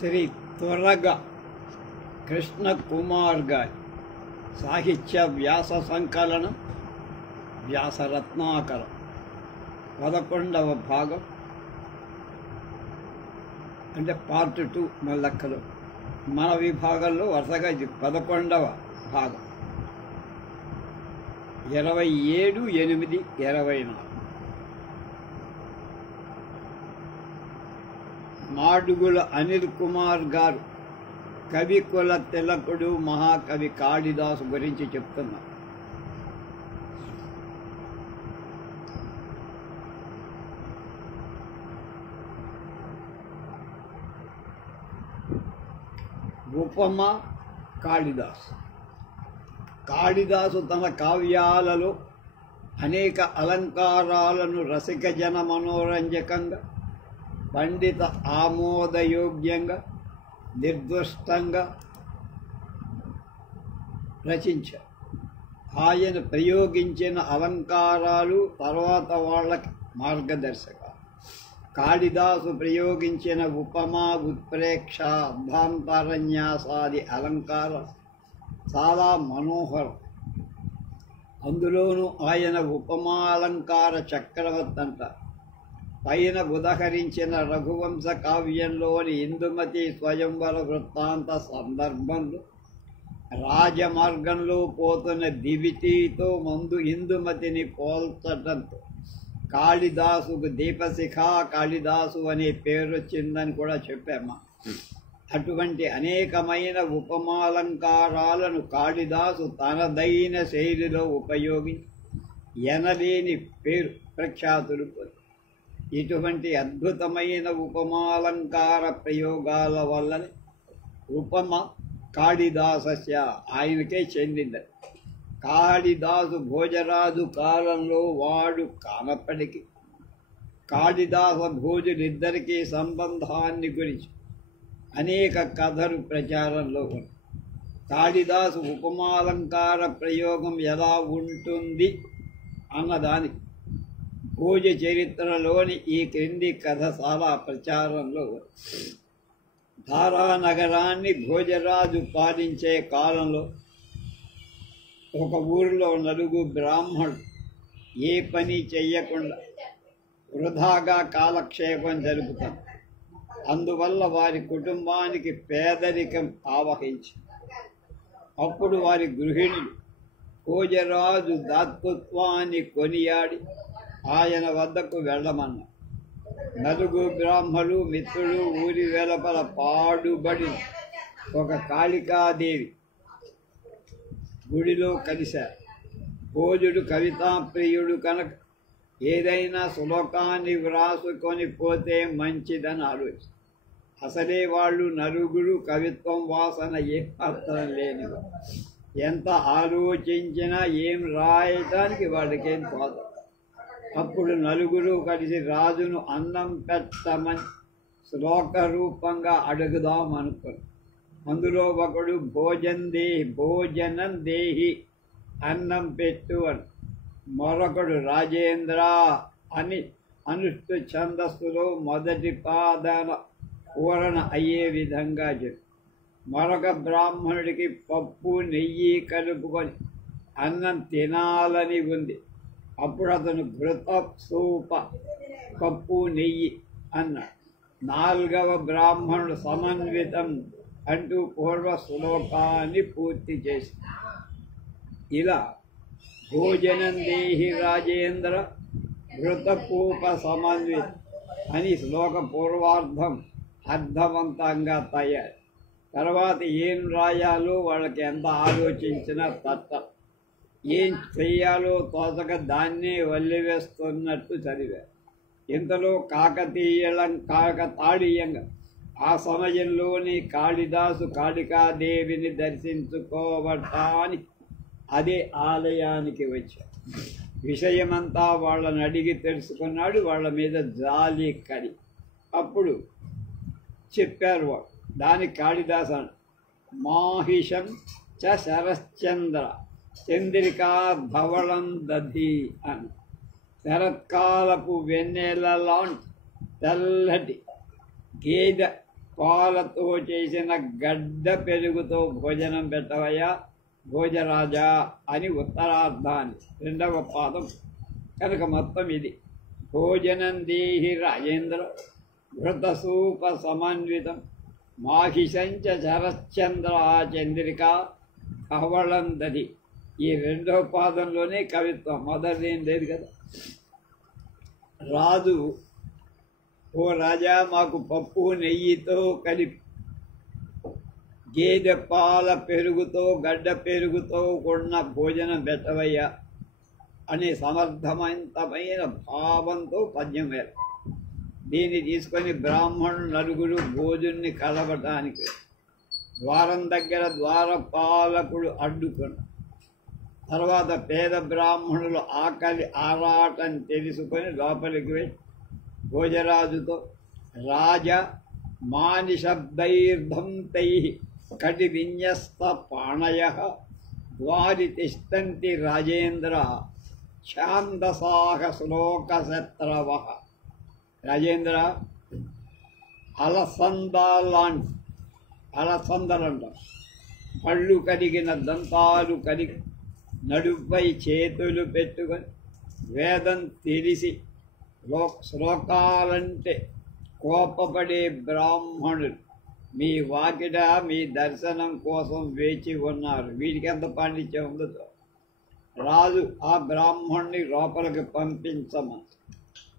శ్రీ త్వరగ కృష్ణకుమార్ గారి సాహిత్య వ్యాస సంకలనం వ్యాసరత్నాకరం 11వ భాగం, అంటే పార్ట్ 2 మల్లక్కలు. మన విభాగంలో వరుసగా ఇది 11వ భాగం. 27/8/24 మాడుగుల అనిల్ కుమార్ గారు కవికుల తిలకుడు మహాకవి కాళిదాసు గురించి చెప్తున్నారు. ఉపమ కాళిదాసు. కాళిదాసు తన కావ్యాలలో అనేక అలంకారాలను రసిక జన మనోరంజకంగా, పండిత ఆమోదయోగ్యంగా, నిర్దుష్టంగా రచించారు. ఆయన ప్రయోగించిన అలంకారాలు తర్వాత వాళ్ళకి మార్గదర్శకాలు. కాళిదాసు ప్రయోగించిన ఉపమా, ఉత్ప్రేక్ష, అర్ధాంతరన్యాసాది అలంకారం చాలా మనోహరం. అందులోనూ ఆయన ఉపమాలంకార చక్రవర్తి అంటారు. పైన ఉదహరించిన రఘువంశ కావ్యంలోని ఇందుమతి స్వయంవర వృత్తాంత సందర్భంలో రాజమార్గంలో పోతున్న దివిటీతో ముందు ఇందుమతిని పోల్చడంతో కాళిదాసుకు దీపశిఖ కాళిదాసు అనే పేరు వచ్చిందని కూడా చెప్పామా. అటువంటి అనేకమైన ఉపమాలంకారాలను కాళిదాసు తనదైన శైలిలో ఉపయోగించి ఎనలేని పేరు ప్రఖ్యాతులు పొంది. ఇటువంటి అద్భుతమైన ఉపమాలంకార ప్రయోగాల వల్లనే ఉపమ కాళిదాసస్య ఆయనకే చెందింది. కాళిదాసు భోజరాజు కాలంలో వాడు కానప్పటికీ కాళిదాస భోజులిద్దరికీ సంబంధాన్ని గురించి అనేక కథలు ప్రచారంలో ఉన్నాయి. కాళిదాసు ఉపమాలంకార ప్రయోగం ఎలా ఉంటుంది అన్నదానికి భోజ చరిత్రలోని ఈ క్రింది కథ చాలా ప్రచారంలో ఉంది. ధారానగరాన్ని భోజరాజు పాలించే కాలంలో ఒక ఊరిలో 4 బ్రాహ్మణులు ఏ పని చెయ్యకుండా వృధాగా కాలక్షేపం జరుపుతారు. అందువల్ల వారి కుటుంబానికి పేదరికం ఆవహించి అప్పుడు వారి గృహిణులు భోజరాజు దాతృత్వాన్ని కొనియాడి ఆయన వద్దకు వెళ్ళమన్నారు. 4 బ్రాహ్మలు మిత్రులు ఊరి వెలుపల పాడుబడి ఒక కాళికాదేవి గుడిలో కలిశారు. భోజుడు కవితాప్రియుడు కనుక ఏదైనా శ్లోకాన్ని వ్రాసుకొని పోతే మంచిదని ఆలోచి అసలే వాళ్ళు 4 కవిత్వం వాసన ఏమాత్రం లేనివారు. ఎంత ఆలోచించినా ఏం రాయటానికి వాళ్ళకేం పోదు. అప్పుడు 4 కలిసి రాజును అన్నం పెట్టమని శ్లోక రూపంగా అడుగుదాం అనుకుని. అందులో ఒకడు భోజనం దేహి అన్నం పెట్టు అని, మరొకడు రాజేంద్ర అని అనుష్ఠు ఛందస్సులో మొదటి పాదన పూరణ అయ్యే విధంగా చెప్పి, మరొక బ్రాహ్మణుడికి పప్పు నెయ్యి కలుపుకొని అన్నం తినాలని ఉంది. అప్పుడు అతను ఘృత సూప పప్పు నెయ్యి అన్నాడు. 4వ బ్రాహ్మణుడు సమన్వితం అంటూ పూర్వ శ్లోకాన్ని పూర్తి చేసి ఇలా భోజనం దేహి రాజేంద్ర ఘృతపూప సమన్విత అని శ్లోక పూర్వార్థం అర్థవంతంగా తయారు. తర్వాత ఏం రాయాలో వాళ్ళకి ఎంత ఆలోచించినా తట్ట, ఏం చెయ్యాలో తోచక దాన్నే వల్లివేస్తున్నట్టు చదివారు. ఇంతలో కాకతాళీయంగా ఆ సమయంలోని కాళిదాసు కాళికాదేవిని దర్శించుకోవటానికి అదే ఆలయానికి వచ్చారు. విషయమంతా వాళ్ళని అడిగి తెలుసుకున్నాడు. వాళ్ళ మీద జాలి కడి. అప్పుడు చెప్పారు వాడు. దానికి కాళిదాసు మాహిషం చ శరశ్చంద్ర చంద్రికా ధవళం దధి అని. శరత్కాలపు వెన్నెల లాంటి తెల్లటి గేదె పాలతో చేసిన గడ్డ పెరుగుతో భోజనం పెట్టవయ్యా భోజరాజా అని ఉత్తరార్ధాన్ని రెండవ పాదం కనుక మొత్తం ఇది. భోజనం దేహి రాజేంద్ర ఘృతసూప సమన్వితం మాహిషంచ శరశ్చంద్ర చంద్రిక ధవళం దది. ఈ రెండవ పాదంలోనే కవిత్వం, మొదటిదేం లేదు కదా. రాజు, ఓ రాజా మాకు పప్పు నెయ్యితో కలిపి గేదె పాల పెరుగుతో గడ్డ పెరుగుతో కూడిన భోజనం పెట్టవయ్యా అనే సమర్థవంతమైన భావంతో పద్యం వేరు. దీన్ని తీసుకొని బ్రాహ్మణులు నలుగురు భోజుని కలవటానికి ద్వారం దగ్గర ద్వారపాలకుడు అడ్డుకొని తర్వాత పేద బ్రాహ్మణులు ఆకలి ఆరాటం తెలుసుకొని లోపలికి వెళ్ళి భోజరాజుతో రాజ మానిషబ్దైర్ధం తై కటి విన్యస్త పాణయ ద్వారి తిష్టంతి రాజేంద్ర ఛాందసాహ శ్లోకశత్రవ. రాజేంద్ర, అలసందలంటాం, పళ్ళు కడిగిన దంతాలు కడిగి నడుపై చేతులు పెట్టుకొని వేదం తెలిసి శ్లోకాలంటే కోపపడే బ్రాహ్మణులు మీ వాకిట మీ దర్శనం కోసం వేచి ఉన్నారు. వీడికి ఎంత పాండిత్యం ఉందో రాజు ఆ బ్రాహ్మణుని లోపలికి పంపించమని.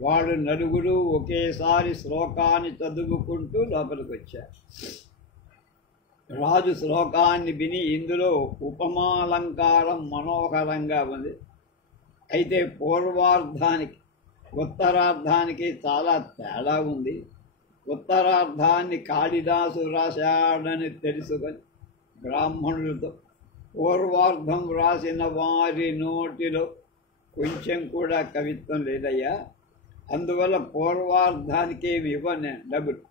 వాడు నలుగురు ఒకేసారి శ్లోకాన్ని చదువుకుంటూ లోపలికి వచ్చారు. రాజు శ్లోకాన్ని విని ఇందులో ఉపమాలంకారం మనోహరంగా ఉంది. అయితే పూర్వార్ధానికి ఉత్తరార్ధానికి చాలా తేడా ఉంది. ఉత్తరార్ధాన్ని కాళిదాసు రాశాడని తెలుసుకొని బ్రాహ్మణులతో పూర్వార్ధం రాసిన వారి నోటిలో కొంచెం కూడా కవిత్వం లేదయ్యా, అందువల్ల పూర్వార్ధానికి ఏమి ఇవ్వను డబ్బులు,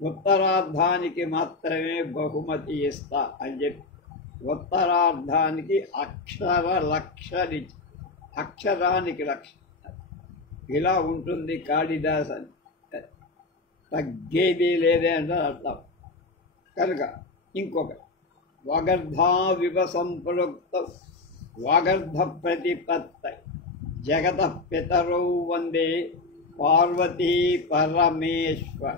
ఉత్తరార్ధానికి మాత్రమే బహుమతి ఇస్తా అని చెప్పి ఉత్తరార్ధానికి అక్షరానికి లక్ష ఇలా ఉంటుంది కాళిదాస్ అని. తగ్గేది లేదే అంటే అర్థం. కనుక ఇంకొక వాగర్ధా వివ సంప్రోక్త వాగర్ధ ప్రతిపత్త జగత పితరౌ వందే పార్వతీ పరమేశ్వర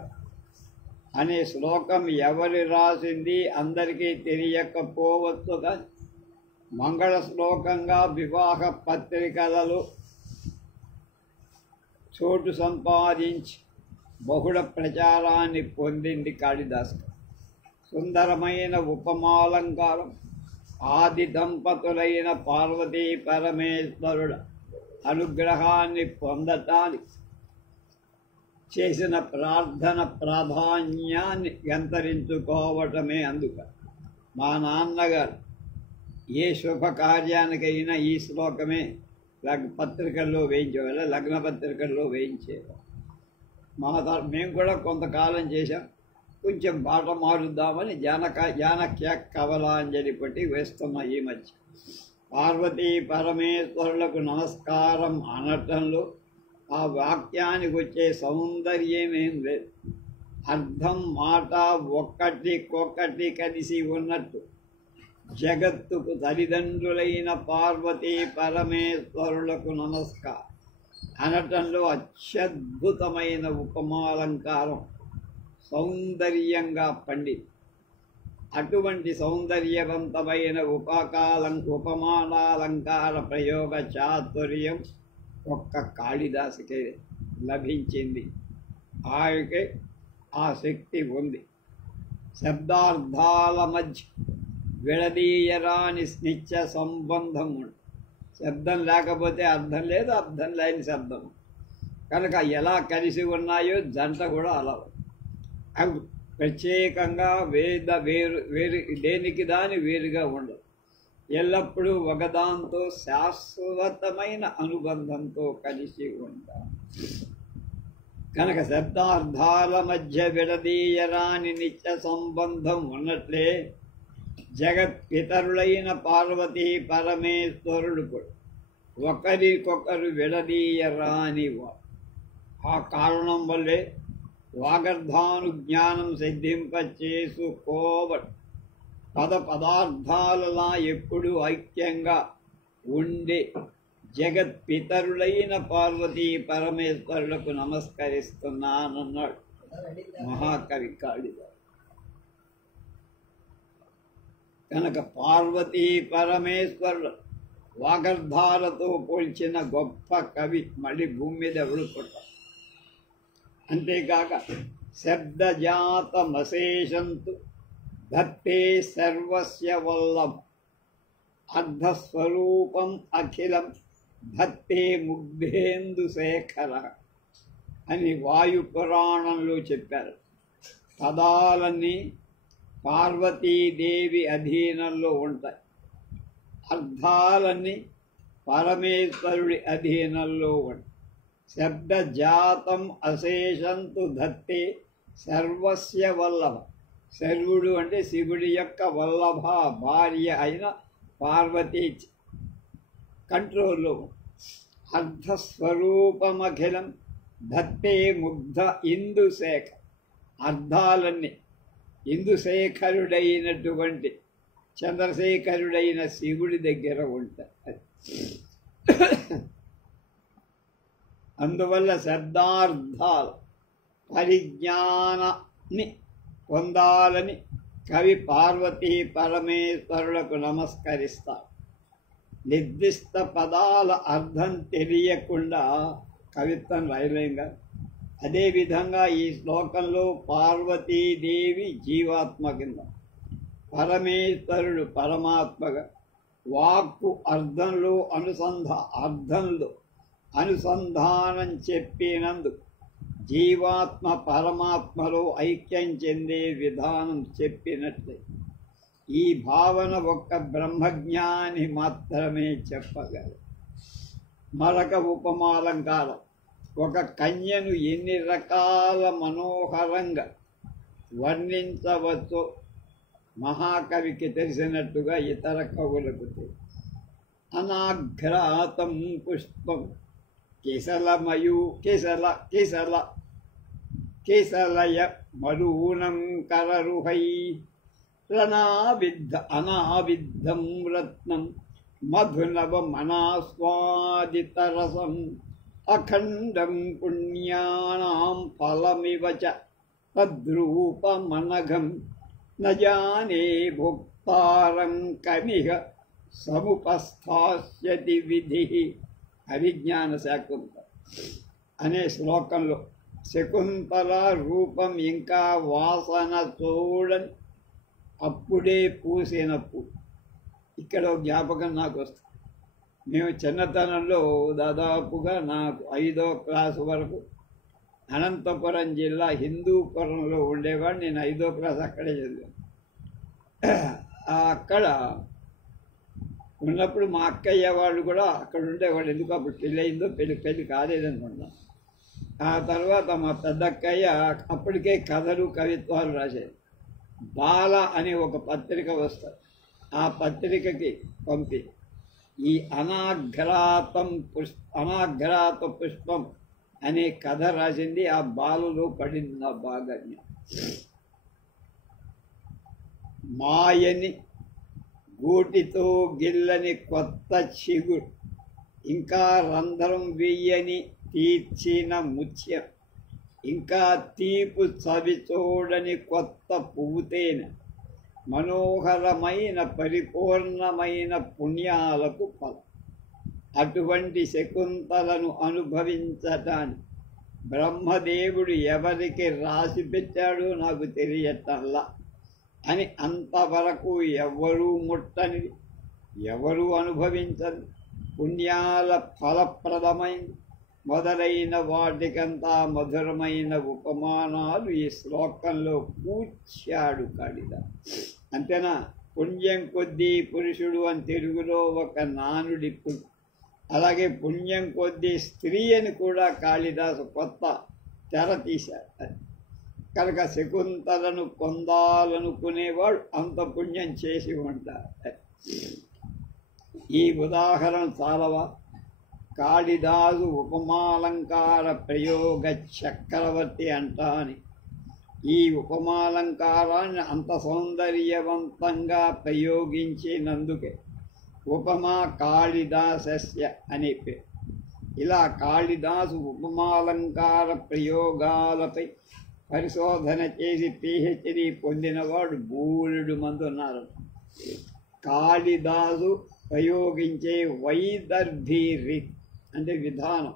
అనే శ్లోకం ఎవరు రాసింది అందరికీ తెలియకపోవచ్చు, కానీ మంగళ శ్లోకంగా వివాహ పత్రికలలో చోటు సంపాదించి బహుళ ప్రచారాన్ని పొందింది కాళిదాసు. సుందరమైన ఉపమాలంకారం ఆది దంపతులైన పార్వతీ పరమేశ్వరుల అనుగ్రహాన్ని పొందటానికి చేసిన ప్రార్థన ప్రాధాన్యాన్ని ఎంతరించుకోవటమే. అందుక మా నాన్నగారు ఏ శుభకార్యానికైనా ఈ శ్లోకమే పత్రికల్లో వేయించేవాళ్ళ, లగ్న పత్రికల్లో వేయించేవారు. మేము కూడా కొంతకాలం చేశాం. కొంచెం బాట మారుద్దామని జానక్య కవలాంజలి పట్టి వేస్తున్న ఈ మధ్య పార్వతీ పరమేశ్వరులకు నమస్కారం అనటంలో ఆ వాక్యానికి వచ్చే సౌందర్యమేం లేదు. అర్థం మాట ఒక్కటికొక్కటి కలిసి ఉన్నట్టు జగత్తుకు తల్లిదండ్రులైన పార్వతీ పరమేశ్వరులకు నమస్కారం అనటంలో అత్యద్భుతమైన ఉపమాలంకారం సౌందర్యంగా పండింది. అటువంటి సౌందర్యవంతమైన ఉపమానాలంకార ప్రయోగ చాతుర్యం ఒక్క కాళిదాసుకే లభించింది. ఆయనకే ఆ శక్తి ఉంది. శబ్దార్థాల మధ్య విడదీయరాని నిత్య సంబంధం ఉంది. శబ్దం లేకపోతే అర్థం లేదు, అర్థం లేని శబ్దం. కనుక ఎలా కలిసి ఉన్నాయో జంట కూడా అలా. అవి ప్రత్యేకంగా వేరు దేనికి దాని వేరుగా ఉండదు. ఎల్లప్పుడూ ఒకదాంతో శాశ్వతమైన అనుబంధంతో కలిసి ఉంటారు. కనుక శబ్దార్థాల మధ్య విడదీయరాని నిత్య సంబంధం ఉన్నట్లే జగత్ పితరులైన పార్వతీ పరమేశ్వరుడు కూడా ఒకరికొకరు విడదీయరాని వారు. ఆ కారణం వల్లే వాగర్ధానుజ్ఞానం సిద్ధింపచేసుకోవడం పదార్థాలలా ఎప్పుడు ఐక్యంగా ఉండే జగత్పితరులైన పార్వతీ పరమేశ్వరులకు నమస్కరిస్తున్నానన్నాడు మహాకవి కాళిదాసు. కనుక పార్వతీ పరమేశ్వరుడు వాగర్ధాలతో పోల్చిన గొప్ప కవి మళ్ళీ భూమి మీద ఎవరు పుట్టారు. అంతేకాక శబ్దజాతమశేషంతు ధత్తే సర్వస్య వల్లభ అర్ధస్వరూపం అఖిలం ధత్తే ముగ్ధేందుశేఖర అని వాయు పురాణంలో చెప్పారు. పదాలన్నీ పార్వతీదేవి అధీనంలో ఉంటాయి, అర్థాలన్నీ పరమేశ్వరుడి అధీనంలో ఉంటాయి. శబ్దజాతం అశేషంతు ధత్తే సర్వస్య వల్లభ. సర్వుడు అంటే శివుడి యొక్క వల్లభ భార్య అయిన పార్వతీ కంట్రోల్లో. అర్ధస్వరూపమఖిలం ధత్తే ముగ్ధ ఇందుశేఖర్. అర్థాలన్నీ ఇందుశేఖరుడైనటువంటి చంద్రశేఖరుడైన శివుడి దగ్గర ఉంటాయి. అందువల్ల శబ్దార్థాల పరిజ్ఞానాన్ని పొందాలని కవి పార్వతీ పరమేశ్వరులకు నమస్కరిస్తారు. నిర్దిష్ట పదాల అర్థం తెలియకుండా కవిత్వం రాయలేంగా. అదేవిధంగా ఈ శ్లోకంలో పార్వతీదేవి జీవాత్మ కింద, పరమేశ్వరుడు పరమాత్మగా, వాక్కు అర్థంలో అనుసంధానం చెప్పినందుకు జీవాత్మ పరమాత్మలో ఐక్యం చెందే విధానం చెప్పినట్లే ఈ భావన ఒక్క బ్రహ్మజ్ఞాని మాత్రమే చెప్పగలరు. మరొక ఉపమాలంకారం, ఒక కన్యను ఎన్ని రకాల మనోహరంగా వర్ణించవచ్చో మహాకవికి తెలిసినట్టుగా ఇతర కవులకు తెలియదు. అనాఘ్రాతం పుష్పం కేసలయ మరూనం కరరుహై అనావిద్ధం రత్నం మధునవమనాస్వాదితరసం అఖండం పుణ్యానాం ఫలమివ చ తద్రూపమనఘం న జానే భోక్తారం కమిహ సముపస్థాస్యతి విధి. అవిజ్ఞాన శాకుంతల అనే శ్లోకంలో శకుంతల రూపం ఇంకా వాసన చూడని అప్పుడే పూసిన పువ్వు. ఇక్కడ జ్ఞాపకం నాకు వస్తుంది. మేము చిన్నతనంలో దాదాపుగా నాకు 5వ క్లాసు వరకు అనంతపురం జిల్లా హిందూపురంలో ఉండేవాడు. నేను 5వ క్లాస్ అక్కడే చదివాను. అక్కడ ఉన్నప్పుడు మా అక్కయ్య వాళ్ళు కూడా అక్కడ ఉండేవాళ్ళు. ఎందుకు అప్పుడు పెళ్ళి అయిందో పెళ్ళి కాలేదనుకున్నాను. ఆ తర్వాత మా పెద్దక్కయ్య అప్పటికే కథలు కవిత్వాలు రాసేది. బాల అనే ఒక పత్రిక వస్తుంది. ఆ పత్రికకి పంపి ఈ అనాఘ్రాత పుష్పం అనే కథ రాసింది. ఆ బాలలో పడింది నా భాగాన్ని. మాయని గూటితో గిల్లని కొత్త చిగురు, ఇంకా రంధ్రం వెయ్యని తీర్చిన ముత్యం, ఇంకా తీపు చవి చూడని కొత్త పువ్వుతేనె, మనోహరమైన పరిపూర్ణమైన పుణ్యాలకు ఫలం. అటువంటి శకుంతలను అనుభవించటానికి బ్రహ్మదేవుడు ఎవరికి రాసి పెట్టాడో నాకు తెలియటల్లా అని అంతవరకు ఎవరూ ముట్టనిది, ఎవరూ అనుభవించదు పుణ్యాల ఫలప్రదమైంది మొదలైన వాటికంతా మధురమైన ఉపమానాలు ఈ శ్లోకంలో కూర్చాడు కాళిదాసు. అంతేనా? పుణ్యం కొద్దీ పురుషుడు అని తెలుగులో ఒక నానుడి. అలాగే పుణ్యం కొద్దీ స్త్రీ అని కూడా కాళిదాసు కొత్త తెర తీశాడు. కనుక శకుంతలను పొందాలనుకునేవాడు అంత పుణ్యం చేసి ఉంటాడు. ఈ ఉదాహరణ చాలవా? కాళిదాసు ఉపమాలంకార ప్రయోగ చక్రవర్తి అంటాని. ఈ ఉపమాలంకారాన్ని అంత సౌందర్యవంతంగా ప్రయోగించినందుకే ఉపమా కాళిదాసస్య అని పేరు. ఇలా కాళిదాసు ఉపమాలంకార ప్రయోగాలపై పరిశోధన చేసి PhD పొందినవాడు బోలెడు మంది ఉన్నారు. కాళిదాసు ప్రయోగించే వైదర్భి రీతి అంటే విధానం.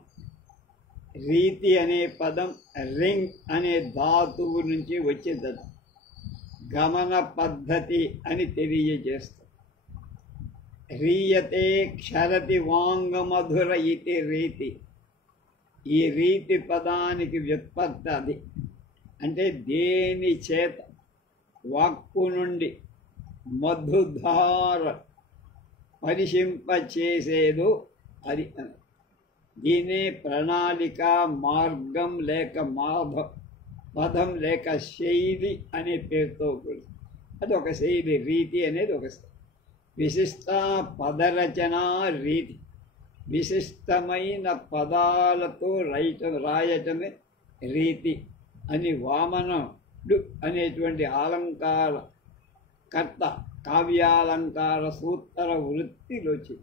రీతి అనే పదం రింగ్ అనే ధాతువు నుంచి వచ్చిందట. గమన పద్ధతి అని తెలియజేస్తుంది. రీయతే క్షరతి వాంగమధుర ఇతి రీతి. ఈ రీతి పదానికి వ్యుత్పత్తి అది. అంటే దేని చేత వాక్కు నుండి మధుధార పరిశింపచేసేదో అది. దీనే ప్రణాళిక, మార్గం లేక పదం లేక శైలి అనే పేరుతో కూడి అది ఒక శైలి. రీతి అనేది ఒక విశిష్ట పదరచన రీతి. విశిష్టమైన పదాలతో రాయటమే రీతి అని వామనుడు అనేటువంటి అలంకార కర్త కావ్యాలంకార సూత్ర వృత్తిలో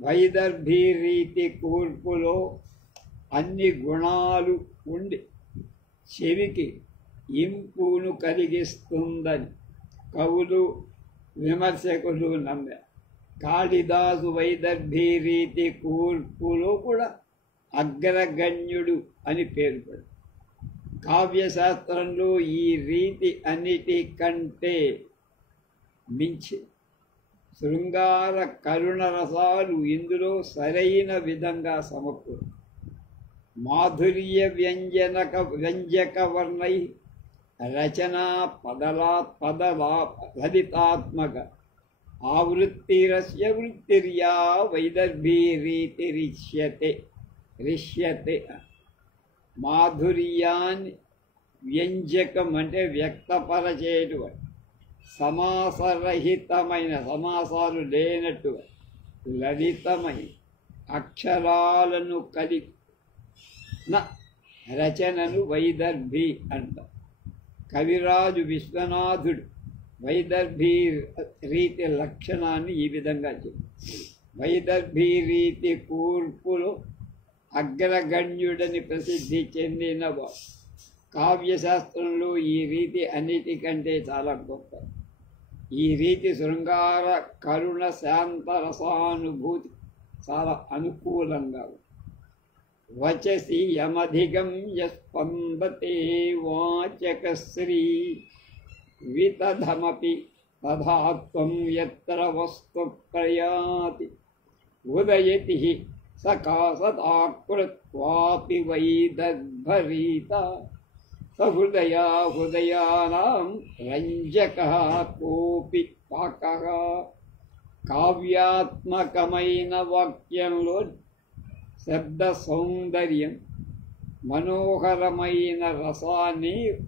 వైదర్భి రీతి కూర్పులో అన్ని గుణాలు ఉండి చెవికి ఇంపును కలిగిస్తుందని కవులు విమర్శకులు నమ్మారు. కాళిదాసు వైదర్భి రీతి కూర్పులో కూడా అగ్రగణ్యుడు అని పేర్కొంది. కావ్యశాస్త్రంలో ఈ రీతి అన్నిటికంటే మించి శృంగార కరుణ రసాలు ఇందులో సరైన విధంగా సమకూరు. మాధుర్య వ్యంజక వర్ణై రచనా లలితాత్మక ఆవృత్తిరస్య వృత్తిర్యా వైదర్భి రీతిరిష్యతే. మాధుర్యాన్ని వ్యంజకం అంటే వ్యక్తపరచేటువంటి సమాసరహితమైన సమాసాలు లేనట్టు లలితమైన అక్షరాలను కలిగిన రచనను వైదర్భి అంట. కవిరాజు విశ్వనాథుడు వైదర్భి రీతి లక్షణాన్ని ఈ విధంగా చెప్పారు. వైదర్భి రీతి కూర్పులో అగ్రగణ్యుడని ప్రసిద్ధి చెందినవాడు. కావ్యశాస్త్రంలో ఈ రీతి అన్నిటికంటే చాలా గొప్ప. ఈ రీతి శృంగార కరుణ శాంత రసానుభూతి చాలా అనుకూలంగా ఉంది. వచసి యమధిగం యస్పందతే వాచకశ్రీ వితధమపి తథాత్వం యత్ర వస్తు ప్రయాతి ఉదయతి సకాసతాకృత్వాపి వైదర్భరీత సహృదయా హృదయానాం రంజకః కోపి పాకః. కావ్యాత్మకమైన వాక్యంలో శబ్ద సౌందర్యం మనోహరమైన రసాన్ని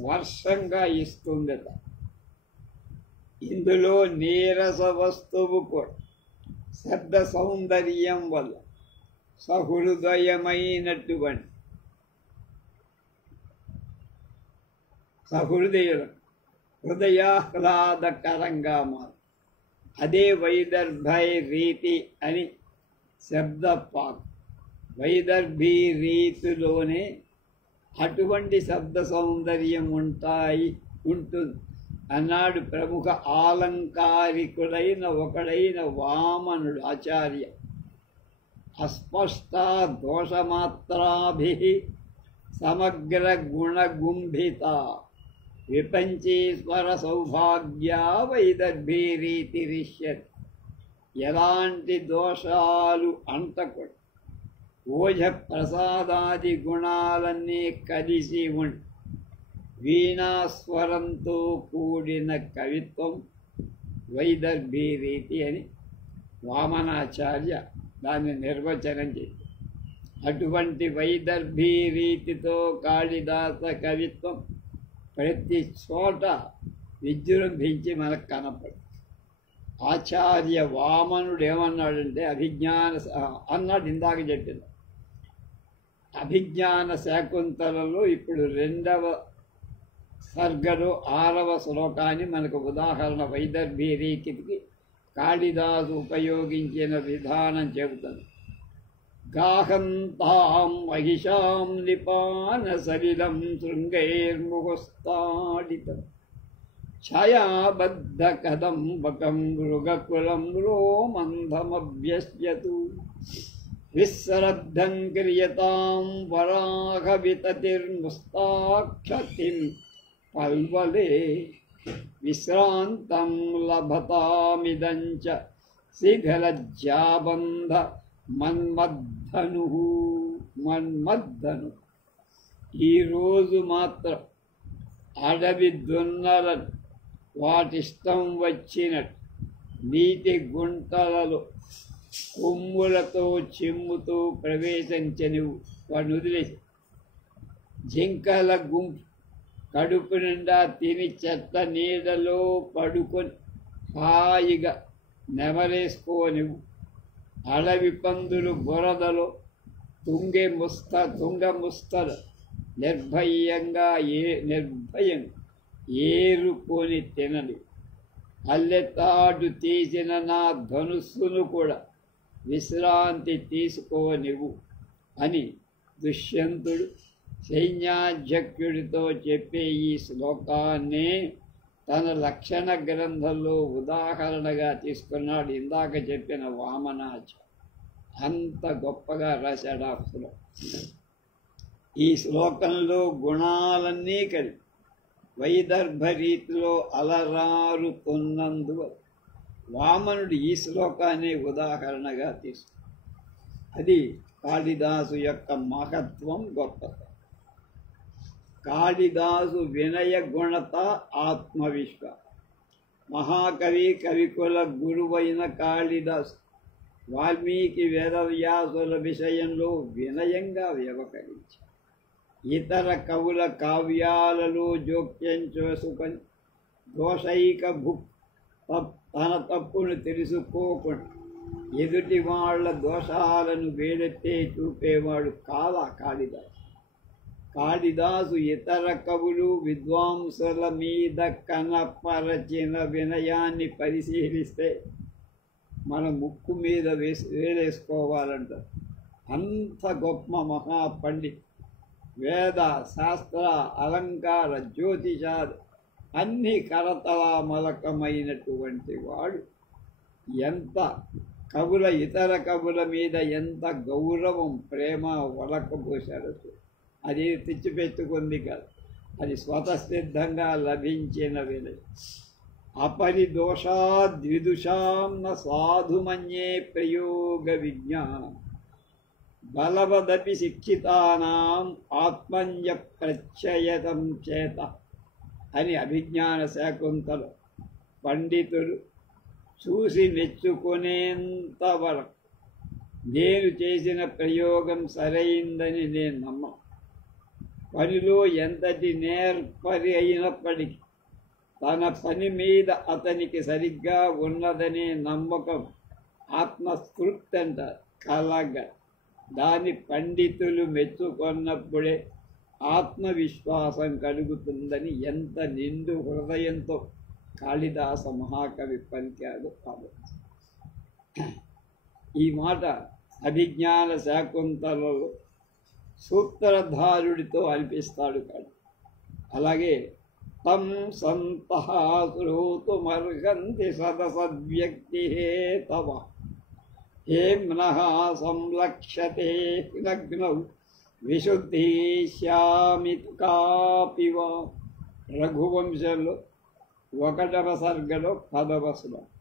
వర్షంగా ఇస్తుందట. ఇందులో నీరస వస్తువు కూడా శబ్ద సౌందర్యం వల్ల సహృదయమైనటువంటి హృదయాహ్లాదకరంగా మారు. అదే వైదర్భి రీతి అని శబ్దపాక్. వైదర్భి రీతిలోనే అటువంటి శబ్ద సౌందర్యం ఉంటుంది అన్నాడు ప్రముఖ ఆలంకారికుడైన ఒకడైన వామనుడు ఆచార్య. అస్పష్ట దోషమాత్రాభి సమగ్ర గుణగుంభిత విపంచీశ్వర సౌభాగ్యా వైదర్భి రీతిరిష్యతి. ఎలాంటి దోషాలు అంటకూడదు. ఓజ ప్రసాదాది గుణాలన్నీ కలిసి ఉండి వీణాస్వరంతో కూడిన కవిత్వం వైదర్భి రీతి అని వామనాచార్య దాన్ని నిర్వచనం చేశారు. అటువంటి వైదర్భి రీతితో కాళిదాస కవిత్వం ప్రతి చోట విజృంభించి మనకు కనపడు. ఆచార్య వామనుడు ఏమన్నాడంటే అన్నాడు ఇందాక చెప్పింది. అభిజ్ఞాన శాకుంతలలో ఇప్పుడు 2వ సర్గలో 6వ శ్లోకాన్ని మనకు ఉదాహరణ వైదర్భీ రీతికి కాళిదాసు ఉపయోగించిన విధానం చెబుతుంది. గాహంతాం మహిషాం నిపాన సలిలం శృంగైర్ముహస్తాడితం ఛాయాబద్ధ కదంబకం మృగకులం రోమంధమభ్యస్యతు విశ్రద్ధం క్రియతాం వరాహవితతిర్ముస్తాక్షతిం పల్వలే విశ్రాంతం లభతామిదంచ శిఖలజ్జాబంధ మన్మద్ధను. ఈరోజు మాత్రం అడవి దున్నలను వాటిష్టం వచ్చినట్టు నీటి గుంటలలో కొమ్ములతో చిమ్ముతూ ప్రవేశించని వాడిని వదిలేసి, జింకల గుంపు కడుపు నిండా తిని చెత్త నీడలో పడుకొని హాయిగా నెమరేసుకోనివ్వు. అడవి పందులు బురదలో తుంగ ముస్తలు నిర్భయంగా ఏరుకొని తినని. అల్లెతాడు తీసిన నా ధనుస్సును కూడా విశ్రాంతి తీసుకోనివ్వు అని దుష్యంతుడు సైన్యాధ్యక్షుడితో చెప్పే ఈ శ్లోకాన్ని తన లక్షణ గ్రంథంలో ఉదాహరణగా తీసుకున్నాడు. ఇందాక చెప్పిన వామనాచార్య అంత గొప్పగా రాశాడు ఆ శ్లోకం. ఈ శ్లోకంలో గుణాలన్నీ కలిపి వైదర్భ రీతిలో అలరారుతున్నందువల్ల వామనుడు ఈ శ్లోకాన్ని ఉదాహరణగా తీసుకు. అది కాళిదాసు యొక్క మహత్వం, గొప్పతనం. కాళిదాసు వినయ గుణత, ఆత్మవిశ్వాసం. మహాకవి కవికుల గురువైన కాళిదాసు వాల్మీకి వేదవ్యాసుల విషయంలో వినయంగా వ్యవహరించారు. ఇతర కవుల కావ్యాలలో జోక్యం చేసుకొని దోషైక తన తప్పును తెలుసుకోకుండా ఎదుటి వాళ్ళ దోషాలను వేలెత్తే చూపేవాడు కాళిదాసు. కాళిదాసు ఇతర కవులు విద్వాంసుల మీద కనపరచిన వినయాన్ని పరిశీలిస్తే మన ముక్కు మీద వేలేసుకోవాలంటారు. అంత గొప్ప మహాపండిత్. వేద, శాస్త్ర, అలంకార, జ్యోతిషాలు అన్ని కరతలామలకమైనటువంటి వాడు ఇతర కవుల మీద ఎంత గౌరవం, ప్రేమ వలకబోశాడు. అది తెచ్చిపెట్టుకుంది కాదు, అది స్వతసిద్ధంగా లభించిన వినయం. అపరిదోషాద్విదుషాం న సాధుమన్యే ప్రయోగ విజ్ఞానం బలవదపి శిక్షితానాం ఆత్మన్య ప్రత్యయతం చేత అని అభిజ్ఞాన శాకుంతల పండితులు చూసి మెచ్చుకునేంత వరకు నేను చేసిన ప్రయోగం సరైందని నేను నమ్మను. పనిలో ఎంతటి నేర్పరి అయినప్పటికీ తన పని మీద అతనికి సరిగ్గా ఉన్నదనే నమ్మకం ఆత్మస్ఫూర్తి అంటారు. దాని పండితులు మెచ్చుకున్నప్పుడే ఆత్మవిశ్వాసం కలుగుతుందని ఎంత నిండు హృదయంతో కాళిదాస మహాకవి పలికాడు. కాబట్టి ఈ మాట అభిజ్ఞాన శాకుంతలలో సూత్రధారుడితో అనిపిస్తాడు కాదు. అలాగే తం సంతః శ్రోతుమర్హంతి సదసద్వ్యక్తి తవ హేమ్నః సంలక్ష్యతే నగ్నౌ విశుద్ధీశ్యామితి కాపివ. రఘువంశంలో 1వ సర్గలో 10వ శ్లోకం.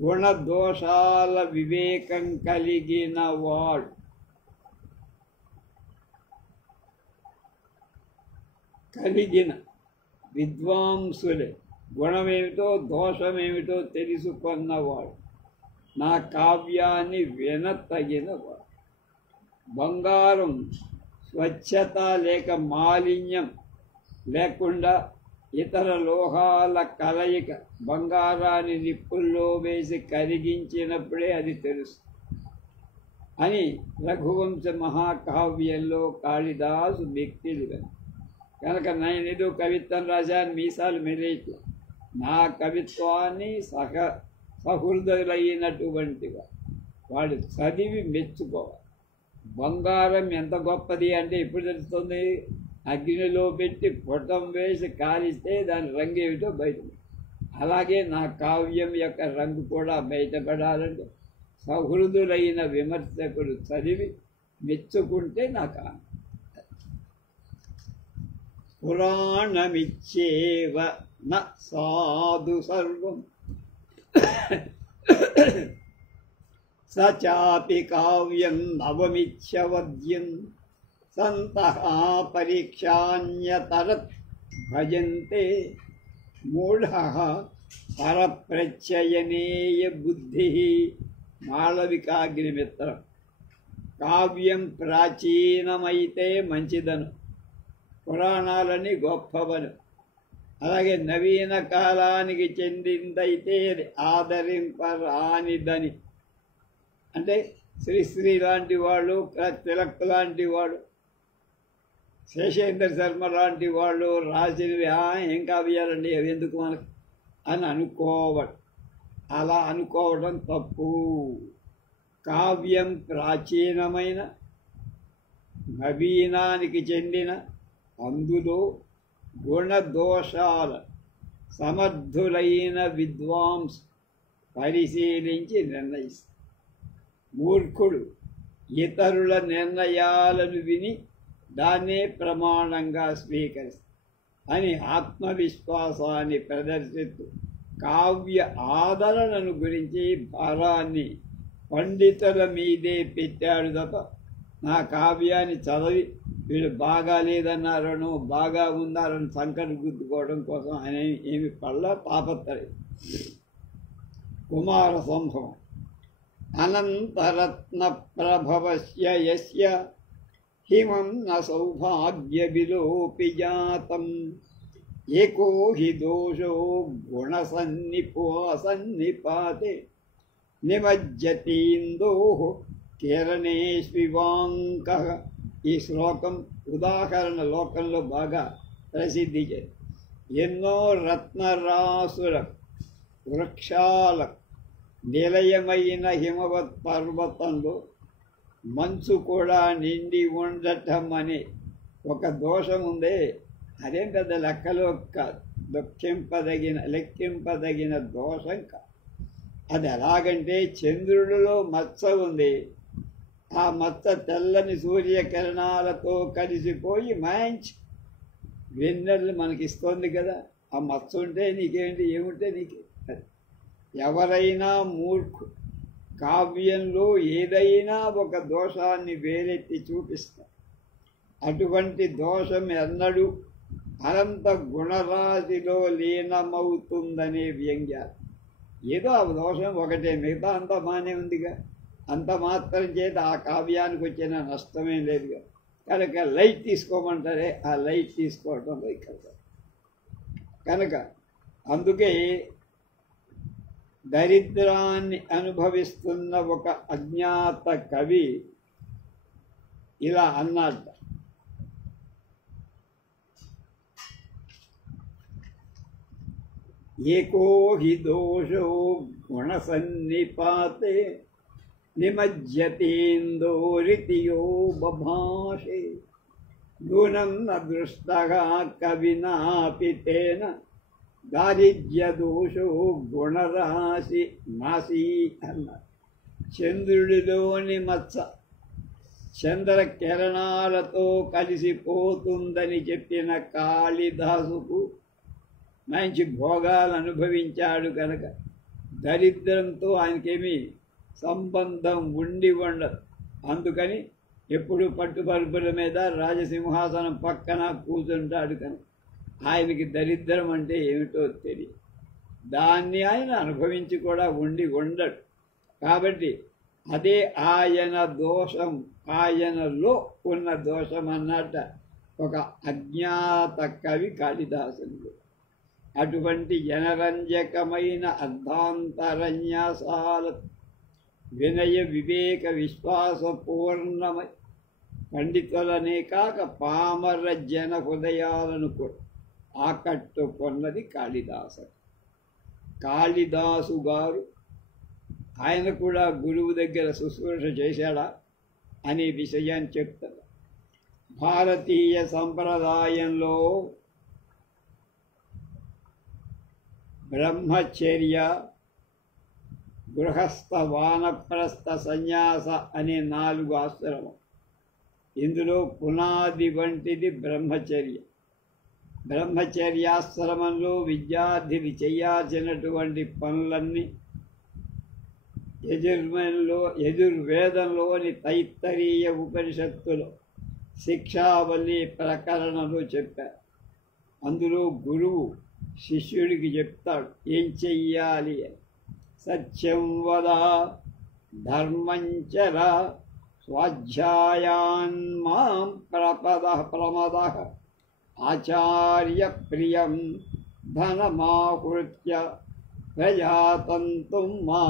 గుణదోషాల వివేకం కలిగిన వాడు విద్వాంసులే గుణమేమిటో దోషమేమిటో తెలుసుకున్నవాడు నా కావ్యాన్ని వినతగినవాడు. బంగారం స్వచ్ఛత లేక మాలిన్యం లేకుండా ఇతర లోహాల కలయిక బంగారాన్ని నిప్పుల్లో వేసి కరిగించినప్పుడే అది తెలుసు అని రఘువంశ మహాకావ్యంలో కాళిదాసు వ్యక్తిలుగా. కనుక నేనేదో కవిత్వం రాశాను, మీసాలు మెరేట్లు. నా కవిత్వాన్ని సహృదయులైనటువంటిగా వాడు చదివి మెచ్చుకోవాలి. బంగారం ఎంత గొప్పది అంటే ఎప్పుడు తెలుస్తుంది? అగ్నిలో పెట్టి పొట్టం వేసి కాలిస్తే దాని రంగు ఏమిటో బయట. అలాగే నా కావ్యం యొక్క రంగు కూడా బయటపడాలంటే సహృదులైన విమర్శకులు చదివి మెచ్చుకుంటే నాకు పురాణమిచ్చేవ న సాధు సర్వం సచాపి కావ్యం నవమిచ్చవద్యం సంతః పరీక్షాన్యతరత్ భజంతే మూఢః పరప్రత్యయనేయ బుద్ధి. మాళవికాగ్నిమిత్రం. కావ్యం ప్రాచీనమైతే మంచిదను, పురాణాలని గొప్పవను. అలాగే నవీన కాలానికి చెందిందైతే ఆదరింపరానిదని. అంటే శ్రీశ్రీ లాంటి వాళ్ళు, తిలక్ లాంటి వాడు, శేషేంద్ర శర్మ లాంటి వాళ్ళు రాసినవి ఏం కావ్యాలండి అవి ఎందుకు మనకు అని అనుకోవడం. అలా అనుకోవడం తప్పు. కావ్యం ప్రాచీనమైన, నవీనానికి చెందిన, అందులో గుణదోషాల సమర్థులైన విద్వాంస్ పరిశీలించి నిర్ణయిస్తారు. మూర్ఖుడు ఇతరుల నిర్ణయాలను విని దాన్నే ప్రమాణంగా స్వీకరిస్తారు అని ఆత్మవిశ్వాసాన్ని ప్రదర్శిస్తూ కావ్య ఆదరణను గురించి భారాన్ని పండితుల మీదే పెట్టాడు తప్ప నా కావ్యాన్ని చదివి వీళ్ళు బాగా లేదన్నారనో బాగా ఉన్నారని సంకట గుద్దుకోవడం కోసం ఆయన ఏమి పళ్ళ తాపత్రయం. కుమార సంభవం. అనంతరత్న ప్రభవస్య యస్య హిమం న సౌభాగ్య విలోపి జాతం ఏకో హి దోషో గుణసన్నిపాతే నిమజ్జతీందోః కిరణేష్వివాంకః. ఈ శ్లోకం ఉదాహరణ లోకంలో బాగా ప్రసిద్ధి చేసింది. ఎన్నో రత్నరాసుల వృక్షాల నిలయమైన హిమవత్ పర్వతంలో మంచు కూడా నిండి ఉండటం అనే ఒక దోషం ఉందే, అదేం పెద్ద లెక్కలో కాదు, లెక్కింపదగిన దోషం కాదు. అది ఎలాగంటే చంద్రుడిలో మచ్చ ఉంది, ఆ మచ్చ తెల్లని సూర్యకిరణాలతో కలిసిపోయి మంచి వెన్నెల్లు మనకిస్తోంది కదా. ఆ మచ్చ ఉంటే నీకేంటి, ఏముంటే నీకే. ఎవరైనా మూర్ఖు కావ్యంలో ఏదైనా ఒక దోషాన్ని వేలెత్తి చూపిస్తారు. అటువంటి దోషం ఎన్నడూ అనంత గుణరాశిలో లీనమవుతుందనే వ్యంగ్యాలు. ఏదో ఆ దోషం ఒకటే, మిగతా అంతా బాగానే ఉందిగా, అంత మాత్రం చేత ఆ కావ్యానికి వచ్చిన నష్టమేం లేదుగా. కనుక లైట్ తీసుకోమంటారే, ఆ లైట్ తీసుకోవడంలో ఇక్కడ. కనుక అందుకే దరిద్రాన్ని అనుభవిస్తున్న ఒక అజ్ఞాత కవి ఇలా అన్నట్ట. ఏకో హి దోషో గుణసన్నిపాతే నిమజ్జతేందోరితియో బభాషే నూనం న దృష్టః కవినాపి తేన దారిద్ర్యదోషో గుణరాశి నాశీ అన్నారు. చంద్రుడిలోని మచ్చ చంద్ర కిరణాలతో కలిసిపోతుందని చెప్పిన కాళిదాసుకు మంచి భోగాలు అనుభవించాడు కనుక దరిద్రంతో ఆయనకేమీ సంబంధం ఉండి ఉండదు. అందుకని ఎప్పుడు పట్టుపరుపుల మీద రాజసింహాసనం పక్కన కూర్చుంటాడు కనుక ఆయనకి దరిద్రం అంటే ఏమిటో తెలియదు. దాన్ని ఆయన అనుభవించి కూడా ఉండడు. కాబట్టి అదే ఆయన దోషం, ఆయనలో ఉన్న దోషం అన్నట్ట ఒక అజ్ఞాత కవి కాళిదాసుడు. అటువంటి జనరంజకమైన అర్ధాంతరన్యాసాల వినయ వివేక విశ్వాసపూర్ణమై పండితులనే కాక పామర జన హృదయాలను కూడా ఆకట్టుకున్నది కాళిదాసు. కాళిదాసు గారు ఆయన కూడా గురువు దగ్గర శుశ్రూష చేశాడా అనే విషయాన్ని చెప్తారు. భారతీయ సంప్రదాయంలో బ్రహ్మచర్య, గృహస్థ, వానప్రస్థ, సన్యాస అనే 4 ఆశ్రమం. ఇందులో పునాది వంటిది బ్రహ్మచర్య. బ్రహ్మచర్యాశ్రమంలో విద్యార్థిని చేయాల్సినటువంటి పనులన్నీ యజుర్వేదంలోని తైత్తరీయ ఉపనిషత్తులో శిక్షావళి ప్రకరణలో చెప్పారు. అందులో గురువు శిష్యుడికి చెప్తాడు ఏం చెయ్యాలి అని. సత్యం వద, ధర్మంచర, స్వాధ్యాయాన్ మాం ప్రమద, ఆచార్య ప్రియం ధనమాహృత్య ప్రజాతంతుం మా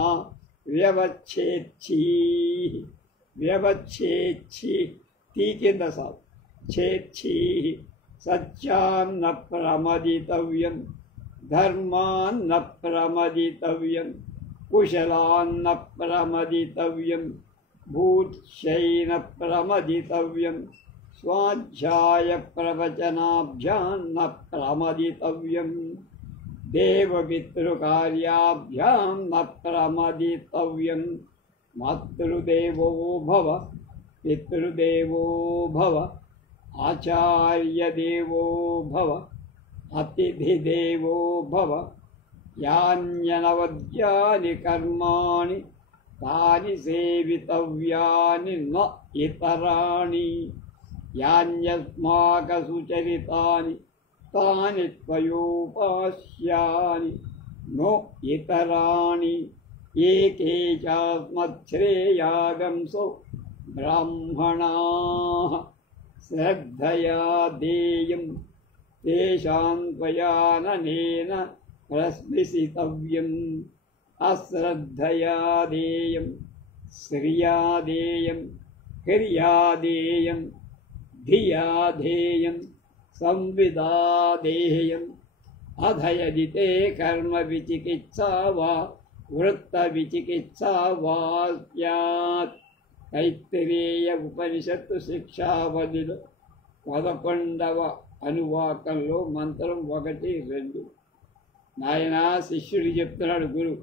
వ్యవచ్ఛేచ్చి. వ్యవచ్ఛేచ్చి తీ కింద సాగు, ఛేచ్చి. సత్యాన్న ప్రమదితవ్యం, ధర్మాన్న ప్రమదితవ్యం, కుశలాన్న ప్రమదితవ్యం, భూత్యైన ప్రమదితవ్యం, స్వాధ్యాయ ప్రవచనాభ్యాన్న ప్రమదితవ్యం, దేవపితృకార్యాభ్యాం న ప్రమదితవ్యం. మాతృదేవో భవ, పితృదేవో భవ, ఆచార్యదేవో భవ, అతిథిదేవో భవ. యాన్యనవద్యాని కర్మాణి తాని సేవితవ్యాని న ఇతరాణి. యాన్యస్మాక సుచరితాని తాని త్వయోపాస్యాని నో ఇతరాణి. ఏకే చాస్మచ్ఛ్రేయాగంసో బ్రాహ్మణాః శ్రద్ధయా దేయం తేషాం త్వయాననేన ప్రస్పృశితవ్యం. అశ్రద్ధయా దేయం, శ్రియా దేయం, హ్రియా దేయం, ధియా దేయం, సంవిదాదేయం. అధయదితే కర్మ విచికిత్సా వా వృత్త విచికిత్సా వా స్యాత్. తైత్తిరీయ ఉపనిషత్తు శిక్షావళిలో 11వ అనువాకంలో మంత్రం 1, 2. నాయనా శిష్యుడు చెప్తున్నాడు గురువు,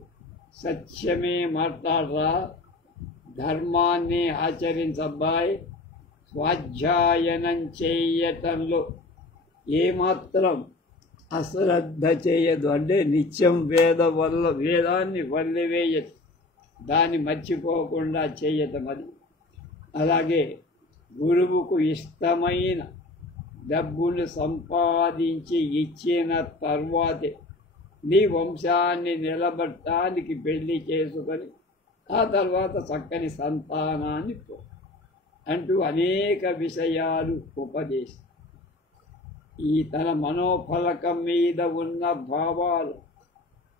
సత్యమే మాట్లాడరా, ధర్మాన్ని ఆచరించబ్బాయి. స్వాధ్యాయనం చేయటంలో ఏమాత్రం అశ్రద్ధ చేయదు. అంటే నిత్యం వేదాన్ని వదిలివేయదు, దాన్ని మర్చిపోకుండా చేయటం అది. అలాగే గురువుకు ఇష్టమైన డబ్బును సంపాదించి ఇచ్చిన తర్వాతే నీ వంశాన్ని నిలబడటానికి పెళ్లి చేసుకొని ఆ తర్వాత చక్కని సంతానాన్ని అంటూ అనేక విషయాలు ఉపదేశం. ఈ తన మనోఫలకం మీద ఉన్న భావాలు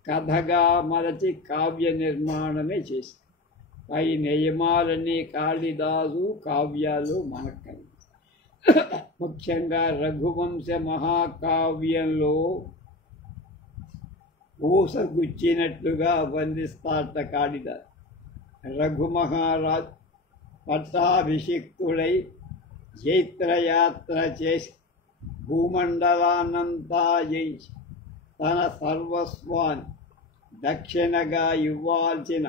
కథగా మలచి కావ్య నిర్మాణమే చేసి పై నియమాలన్నీ కాళిదాసు కావ్యాలు మనకు. ముఖ్యంగా రఘువంశ మహాకావ్యంలో పూసగుచ్చినట్లుగా బంధిస్తాట కాళిదాసు. రఘుమహారాజు పట్టాభిషిక్తుడై జైత్రయాత్ర చేసి భూమండలాన్నంతా జయించి తన సర్వస్వాన్ని దక్షిణగా ఇవ్వాల్సిన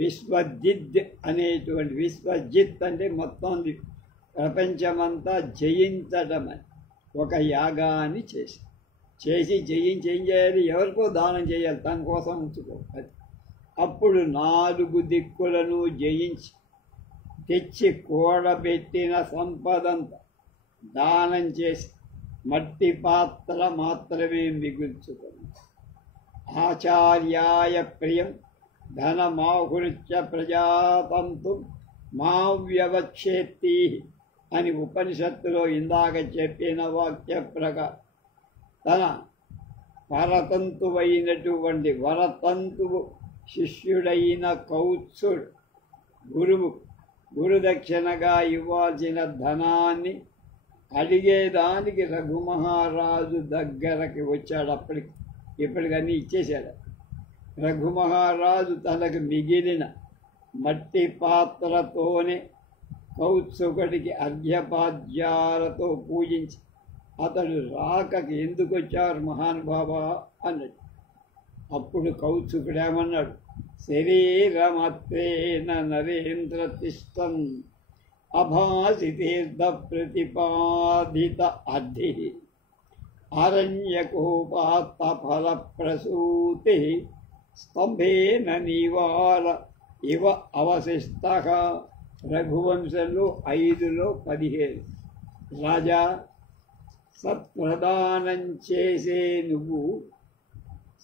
విశ్వజిత్ అనేటువంటి, విశ్వజిత్ అంటే మొత్తం ప్రపంచమంతా జయించడం అని ఒక యాగాన్ని చేసి జయించి ఏం చేయాలి, ఎవరికో దానం చేయాలి, తన కోసం ఉంచుకోవాలి. అప్పుడు 4 దిక్కులను జయించి తెచ్చి కూడబెట్టిన సంపదంతా దానం చేసి మట్టి పాత్ర మాత్రమే మిగుల్చుకుంది. ఆచార్యాయ ప్రియం ధనమాహృత్య ప్రజాతంతు మా వ్యవచ్ఛేత్తి అని ఉపనిషత్తులో ఇందాక చెప్పిన వాక్య ప్రకారం తన పరతంతువైనటువంటి వరతంతువు శిష్యుడైన కౌత్సుడు గురుదక్షిణగా ఇవ్వాల్సిన ధనాన్ని అడిగేదానికి రఘుమహారాజు దగ్గరకి వచ్చాడు. ఇప్పటికన్నీ ఇచ్చేశాడు. రఘుమహారాజు తనకు మిగిలిన మట్టి పాత్రతోనే కౌత్సుకుడికి అర్ఘ్యపాద్యాలతో పూజించి, అతడు రాకకి ఎందుకు వచ్చారు మహానుభావా అన్నాడు. అప్పుడు కౌత్సుకుడేమన్నాడు, శరీరమత్రేణ నరేంద్ర తిష్టం అభాసి తీర్థ ప్రతిపాదిత అద్ధి అరణ్యకోపాత్త ఫల ప్రసూతి స్తంభేన నివార ఇవ అవశిష్ట. రఘువంశంలో 5లో 17. రాజా, సత్ప్రదానం చేసే నువ్వు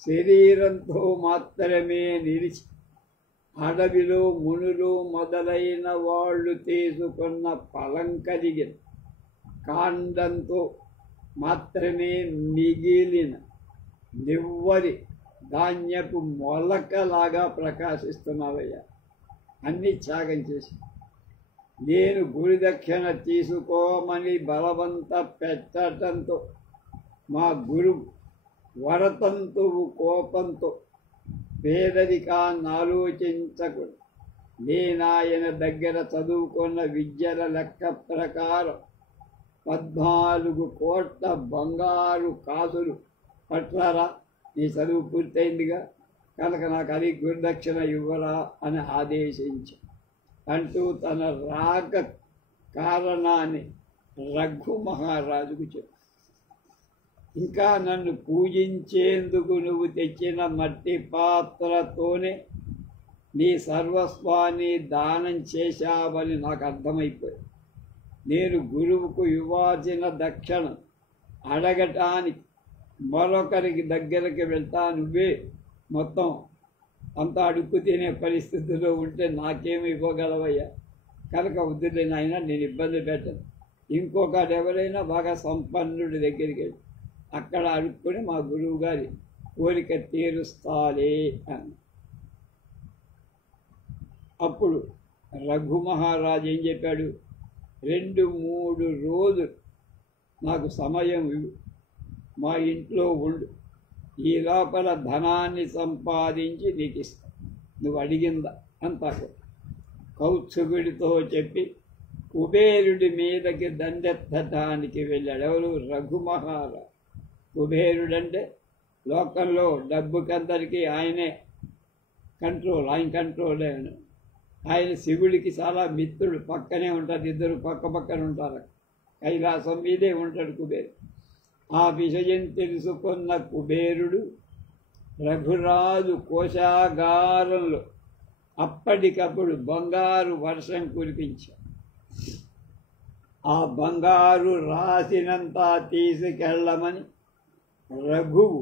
శరీరంతో మాత్రమే నిలిచి అడవిలో మునులు మొదలైన వాళ్ళు తీసుకున్న ఫలం కలిగిన కాండంతో మాత్రమే మిగిలిన నివ్వరి ధాన్యపు మొలకలాగా ప్రకాశిస్తున్నావయ్యా. అన్నీ త్యాగం చేసి నేను గురుదక్షిణ తీసుకోమని బలవంత పెట్టడంతో మా గురువు వరతంతువు కోపంతో పేదరికాన్ని ఆలోచించకుండా నేనాయన దగ్గర చదువుకున్న విద్యల లెక్క ప్రకారం 14 కోట్ల బంగారు కాసులు పట్టారా, నీ చదువు పూర్తయిందిగా కనుక నాకు అది గురుదక్షిణ ఇవ్వరా అని ఆదేశించి అంటూ తన రాక కారణాన్ని రఘు మహారాజుకు చెప్పు. ఇంకా నన్ను పూజించేందుకు నువ్వు తెచ్చిన మట్టి పాత్రతోనే నీ సర్వస్వాన్ని దానం చేశావని నాకు అర్థమైపోయింది. నేను గురువుకు ఇవ్వాల్సిన దక్షిణ అడగటానికి మరొకరికి దగ్గరికి వెళ్తా, నువ్వే మొత్తం అంతా అడుక్కు తినే పరిస్థితిలో ఉంటే నాకేమి ఇవ్వగలవయ్యా, కనుక వద్దులే నాయన, నేను ఇబ్బంది పెట్టను. ఇంకొకటి ఎవరైనా బాగా సంపన్నుడి దగ్గరికి వెళ్ళి అక్కడ అడుక్కొని మా గురువు గారి కోరిక తీరుస్తాలే అని. అప్పుడు రఘు మహారాజు ఏం చెప్పాడు, 2-3 రోజులు నాకు సమయం ఇవ్వు, మా ఇంట్లో ఉండు, ఈ లోపల ధనాన్ని సంపాదించి నీకు ఇస్తా, నువ్వు అడిగిందా అంతా. కౌత్సుకుడితో చెప్పి కుబేరుడి మీదకి దండెత్తటానికి వెళ్ళాడు. ఎవరు? రఘు మహారాజు. కుబేరుడంటే లోకంలో డబ్బుకందరికీ ఆయనే కంట్రోల్, ఆయన కంట్రోలే. ఆయన శివుడికి చాలా మిత్రుడు, పక్కనే ఉంటారు, ఇద్దరు పక్కన ఉంటారు, కైలాసం మీదే ఉంటాడు కుబేరుడు. ఆ విషయం తెలుసుకున్న కుబేరుడు రఘురాజు కోశాగారంలో అప్పటికప్పుడు బంగారు వర్షం కురిపించాడు. ఆ బంగారు రాసినంత తీసుకెళ్ళమని రఘువు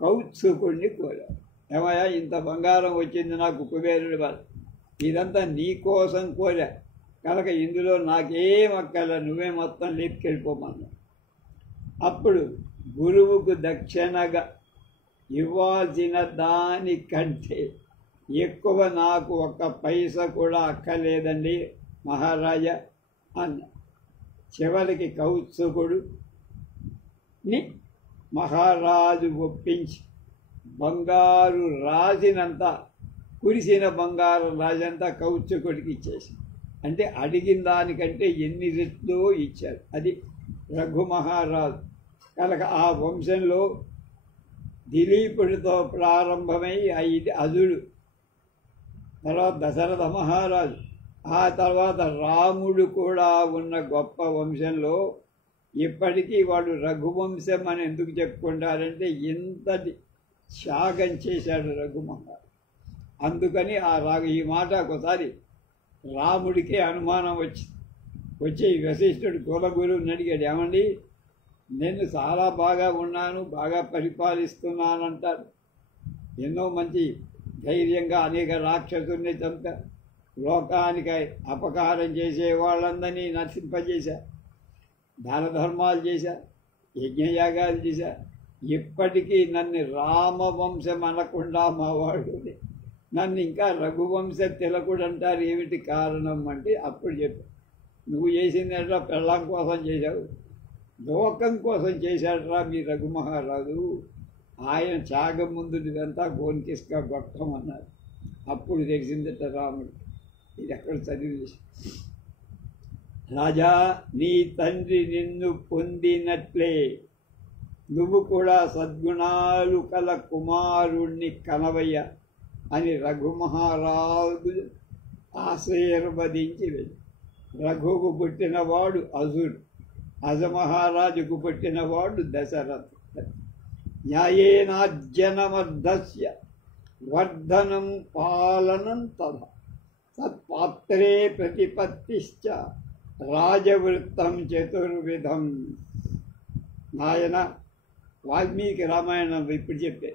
కౌత్సుకుడిని కోరాడు. ఏమయ్యా, ఇంత బంగారం వచ్చింది నాకు కుబేరుడి వల్ల, ఇదంతా నీ కోసం కోరా కనుక ఇందులో నాకేం అక్కల, నువ్వే మొత్తం లేపుకెళ్ళిపోమన్నా. అప్పుడు గురువుకు దక్షిణగా ఇవ్వాల్సిన దానికంటే ఎక్కువ నాకు 1 పైసా కూడా అక్కర్లేదండి మహారాజా అన్న. చివరికి కౌత్సుకుడుని మహారాజు ఒప్పించి బంగారు రాసినంత, కురిసిన బంగారు రాజంతా కౌత్సుకుడికి ఇచ్చేసి, అంటే అడిగిన దానికంటే 8 రెట్లు ఇచ్చారు. అది రఘు మహారాజు. కనుక ఆ వంశంలో దిలీపుడితో ప్రారంభమై 5 అజుడు, తర్వాత దశరథ మహారాజు, ఆ తర్వాత రాముడు కూడా ఉన్న గొప్ప వంశంలో ఇప్పటికీ వాడు రఘువంశం అని ఎందుకు చెప్పుకుంటారంటే ఇంతటి త్యాగం చేశాడు రఘు మహారాజు. అందుకని ఈ మాట ఒకసారి రాముడికే అనుమానం వచ్చి వశిష్ఠుడు కులగురువుని అడిగాడు, ఏమండి నేను చాలా బాగా ఉన్నాను, బాగా పరిపాలిస్తున్నానంటారు, ఎన్నో మంచి ధైర్యంగా అనేక రాక్షసుల్ని చంపా, లోకానికి అపకారం చేసే వాళ్ళందరినీ నశింపజేశా, దాన ధర్మాలు చేశా, యజ్ఞయాగాలు చేశా, ఇప్పటికీ నన్ను రామవంశం అనకుండా మావాడు నన్ను ఇంకా రఘువంశ తిలకుడు అంటారు, ఏమిటి కారణం అంటే అప్పుడు చెప్పు, నువ్వు చేసిందంటే పెళ్ళాం కోసం చేశావు, లోకం కోసం చేశాడరా మీ రఘుమహారాజు, ఆయన త్యాగం ముందు నువ్వెంతా గోన్కిస్కా గొప్పం అన్నారు. అప్పుడు తెలిసిందట రాముడు, ఇది ఎక్కడ చదివి, రాజా నీ తండ్రి నిన్ను పొందినట్లే నువ్వు కూడా సద్గుణాలు కల కుమారుణ్ణి కనవయ్య అని రఘుమహారాజు ఆశీర్వదించి వెళ్ళి, రఘువు పుట్టినవాడు అజుడు, అజమహారాజుకు పుట్టినవాడు దశరథ. న్యాయేనాజ్జనమర్ధస్య వర్ధనం పాలనం తథ సత్పాత్రే ప్రతిపత్తిశ్చ రాజవృత్తం చతుర్విధం. నాయన వాల్మీకి రామాయణం ఇప్పుడు చెప్పే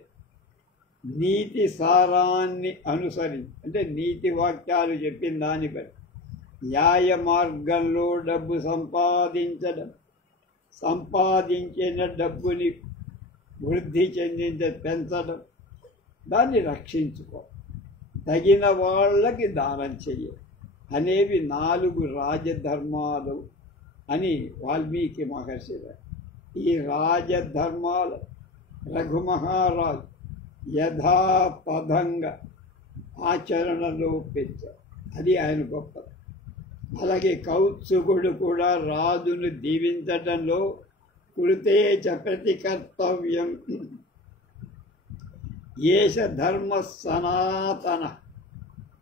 నీతి సారాన్ని అనుసరించి, అంటే నీతి వాక్యాలు చెప్పిన దాన్ని బట్టి న్యాయ మార్గంలో డబ్బు సంపాదించడం, సంపాదించిన డబ్బుని వృద్ధి పెంచడం, దాన్ని రక్షించుకో, తగిన వాళ్ళకి దానం చెయ్యి అనేవి 4 రాజధర్మాలు అని వాల్మీకి మహర్షి. ఈ రాజధర్మాలు రఘుమహారాజు యథాతథంగా ఆచరణలో పెంచారు, అది ఆయన గొప్ప. అలాగే కౌత్సుకుడు కూడా రాజును దీవించడంలో కృతే చ ప్రతికర్తవ్యం ఏష ధర్మ సనాతన,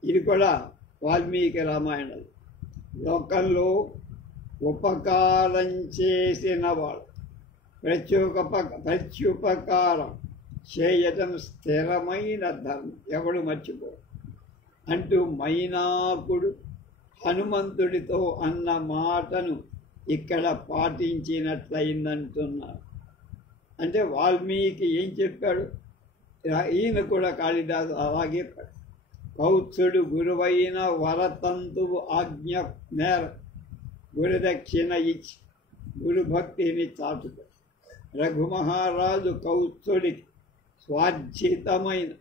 ఇది కూడా వాల్మీకి రామాయణం. లోకంలో ఉపకారం చేసిన వాడు ప్రత్యుపకారం చేయటం స్థిరమైన ధర్మం, ఎవడు మర్చిపో అంటూ మైనాకుడు హనుమంతుడితో అన్న మాటను ఇక్కడ పాటించినట్లయిందంటున్నారు. అంటే వాల్మీకి ఏం చెప్పాడు, ఈయన కూడా కాళిదాసు అలాగే కౌత్సుడు గురువైన వరతంతువు ఆజ్ఞ మేర గురుదక్షిణ ఇచ్చి గురుభక్తిని చాటుతాడు. రఘుమహారాజు కౌత్సుడికి స్వార్జితమైన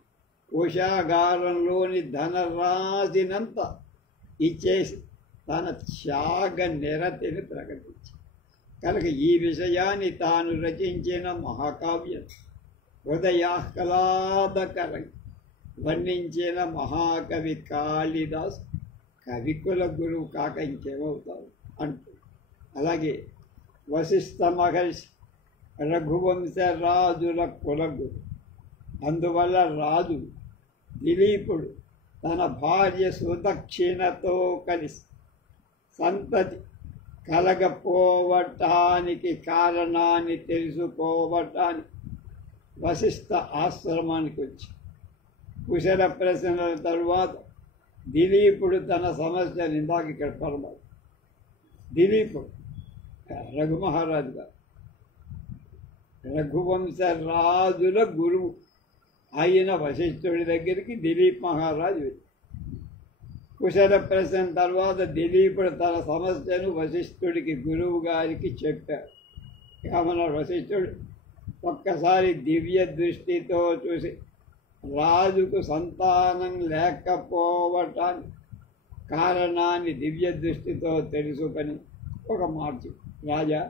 కోశాగారంలోని ధనరాశినంత ఇచ్చేసి తన త్యాగ నిరతిని ప్రకటించి కనుక ఈ విషయాన్ని తాను రచించిన మహాకావ్యం హృదయాహ్లాదకరం వర్ణించిన మహాకవి కాళిదాసు కవికుల గురువు కాక ఇంకేమవుతారు అంటూ. అలాగే వశిష్ఠ మహర్షి రఘువంశ రాజుల కులగురు. అందువల్ల రాజు దిలీపుడు తన భార్య సుదక్షిణతో కలిసి సంతతి కలగపోవటానికి కారణాన్ని తెలుసుకోవటానికి వశిష్ఠ ఆశ్రమానికి వచ్చి కుశల ప్రశ్నల తరువాత దిలీపుడు తన సమస్యను ఇందాక ఇక్కడ పరమాడు. దిలీపుడు రఘుమహారాజు గారు రఘువంశ రాజుల గురువు అయిన వశిష్ఠుడి దగ్గరికి దిలీప్ మహారాజు కుశల ప్రశ్న తర్వాత దిలీపుడు తన సమస్యను వశిష్ఠుడికి గురువు గారికి చెప్పారు. ఏమన్నాడు వశిష్ఠుడు, ఒక్కసారి దివ్య దృష్టితో చూసి రాజుకు సంతానం లేకపోవటానికి కారణాన్ని దివ్య దృష్టితో తెలుసుకొని ఒక మాట, రాజా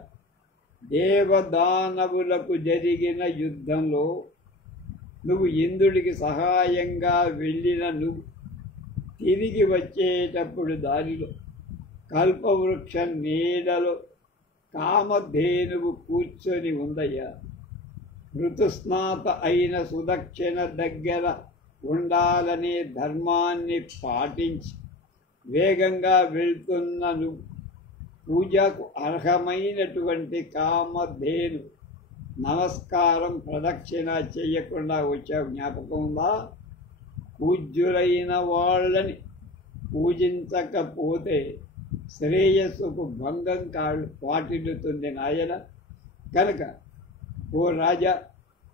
దేవదానవులకు జరిగిన యుద్ధంలో నువ్వు ఇంద్రుడికి సహాయంగా వెళ్ళిన నువ్వు తిరిగి వచ్చేటప్పుడు దారిలో కల్పవృక్ష నీడలో కామధేనువు కూర్చొని ఉందయ్యా. ఋతుస్నాత అయిన సుదక్షిణ దగ్గర ఉండాలనే ధర్మాన్ని పాటించి వేగంగా వెళ్తున్న నువ్వు పూజకు అర్హమైనటువంటి కామధేను నమస్కారం ప్రదక్షిణ చేయకుండా వచ్చావు, జ్ఞాపకం ఉందా? పూజ్యులైన వాళ్ళని పూజించకపోతే శ్రేయస్సుకు భంగం వాటిల్లుతుంది నాయన. కనుక ఓ రాజా,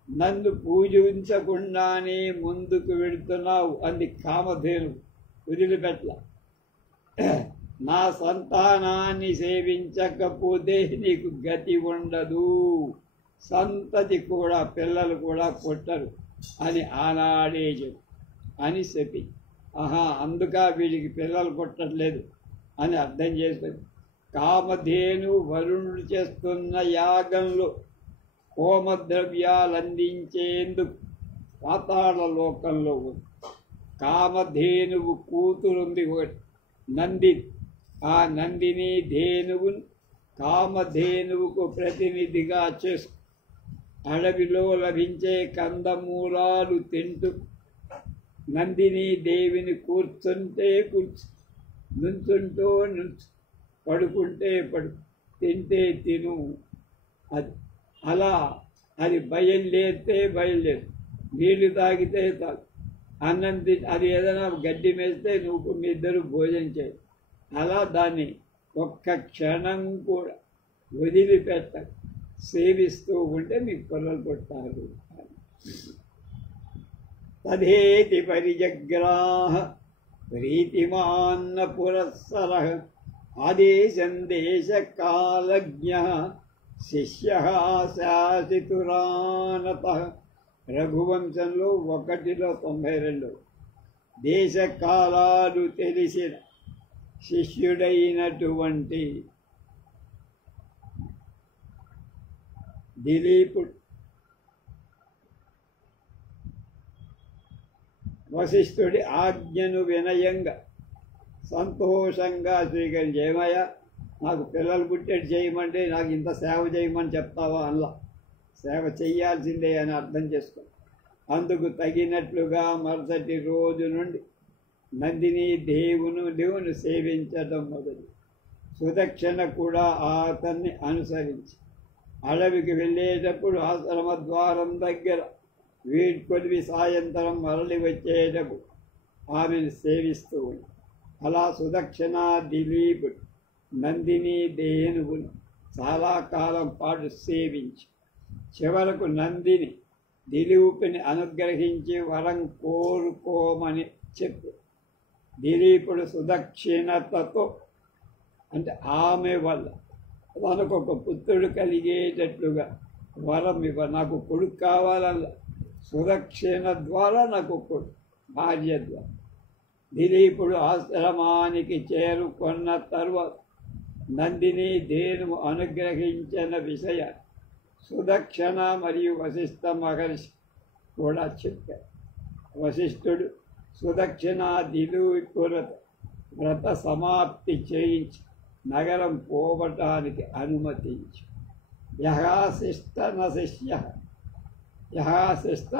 నన్ను పూజించకుండానే ముందుకు వెళుతున్నావు అంది కామధేను. వదిలిపెట్ల, నా సంతానాన్ని సేవించకపోతే నీకు గతి ఉండదు, సంతతి కూడా పిల్లలు కూడా పుట్టరు అని ఆనాడే చెప్పు అని చెప్పి అందుక వీడికి పిల్లలు పుట్టట్లేదు అని అర్థం చేసుకొని కామధేను వరుణుడు చేస్తున్న యాగంలో హోమద్రవ్యాలు అందించేందుకు పాతాళ లోకంలో ఉంది. కామధేనువు కూతురుంది ఒకటి నంది. ఆ నందిని ధేనువును కామధేనువుకు ప్రతినిధిగా చేసు అడవిలో లభించే కందమూలాలు తింటూ నందిని దేవిని కూర్చుంటే కూర్చు, నుంచుంటూ నుంచు, పడుకుంటే పడు, తింటే తిను. అది అలా అది బయలుదేరితే బయలుదేరు, నీళ్లు తాగితే తాగు, అన్నం అది ఏదైనా గడ్డి మేస్తే నువ్వు మీ ఇద్దరు భోజనం చేయి. అలా దాన్ని ఒక్క క్షణం కూడా వదిలిపెట్ట సేవిస్తూ ఉంటే మీకు పిల్లలు పుడతారు. తదేతి పరిజగ్రాహ ప్రీతిమాన్న పురస్సర ఆదేశం దేశకాలజ్ఞ శిష్య శాసితురానత. రఘువంశంలో 1/92 దేశకాలాలు తెలిసిన శిష్యుడైనటువంటి దిలీపుడు వశిష్ఠుడి ఆజ్ఞను వినయంగా సంతోషంగా స్వీకరించి, ఏమయ్యా నాకు పిల్లలు పుట్టేటి చేయమంటే నాకు ఇంత సేవ చేయమని చెప్తావా? అలా సేవ చెయ్యాల్సిందే అని అర్థం చేసుకో. అందుకు తగినట్లుగా మరుసటి రోజు నుండి నందిని దేవుని సేవించడం మొదలు. సుదక్షిణ కూడా అతన్ని అనుసరించి అడవికి వెళ్ళేటప్పుడు ఆశ్రమ ద్వారం దగ్గర వీడ్కొలివి సాయంత్రం మరలి వచ్చేటప్పుడు ఆమెను సేవిస్తూ ఉంది. అలా సుదక్షిణ దిలీపుడు నందిని ధేనువును చాలా కాలం పాటు సేవించి చివరకు నందిని దిలీపుని అనుగ్రహించి వరం కోరుకోమని చెప్పు. దిలీపుడు సుదక్షిణతతో అంటే ఆమె వల్ల తనకు ఒక పుత్రుడు కలిగేటట్లుగా వరం ఇవ్వ, నాకు కొడుకు కావాలన్న సుదక్షిణ ద్వారా నాకు కొడుకు, భార్య ద్వారా. దిలీపుడు ఆశ్రమానికి చేరుకున్న తరువాత నందిని ధేనువు అనుగ్రహించిన విషయాన్ని సుదక్షిణ మరియు వశిష్ఠ మహర్షి కూడా చెప్పారు. వశిష్ఠుడు సుదక్షిణ దిలీపులతో వ్రత సమాప్తి చేయించి నగరం పోవటానికి అనుమతించి యహాశిష్ట శిష్య యహాశిష్ట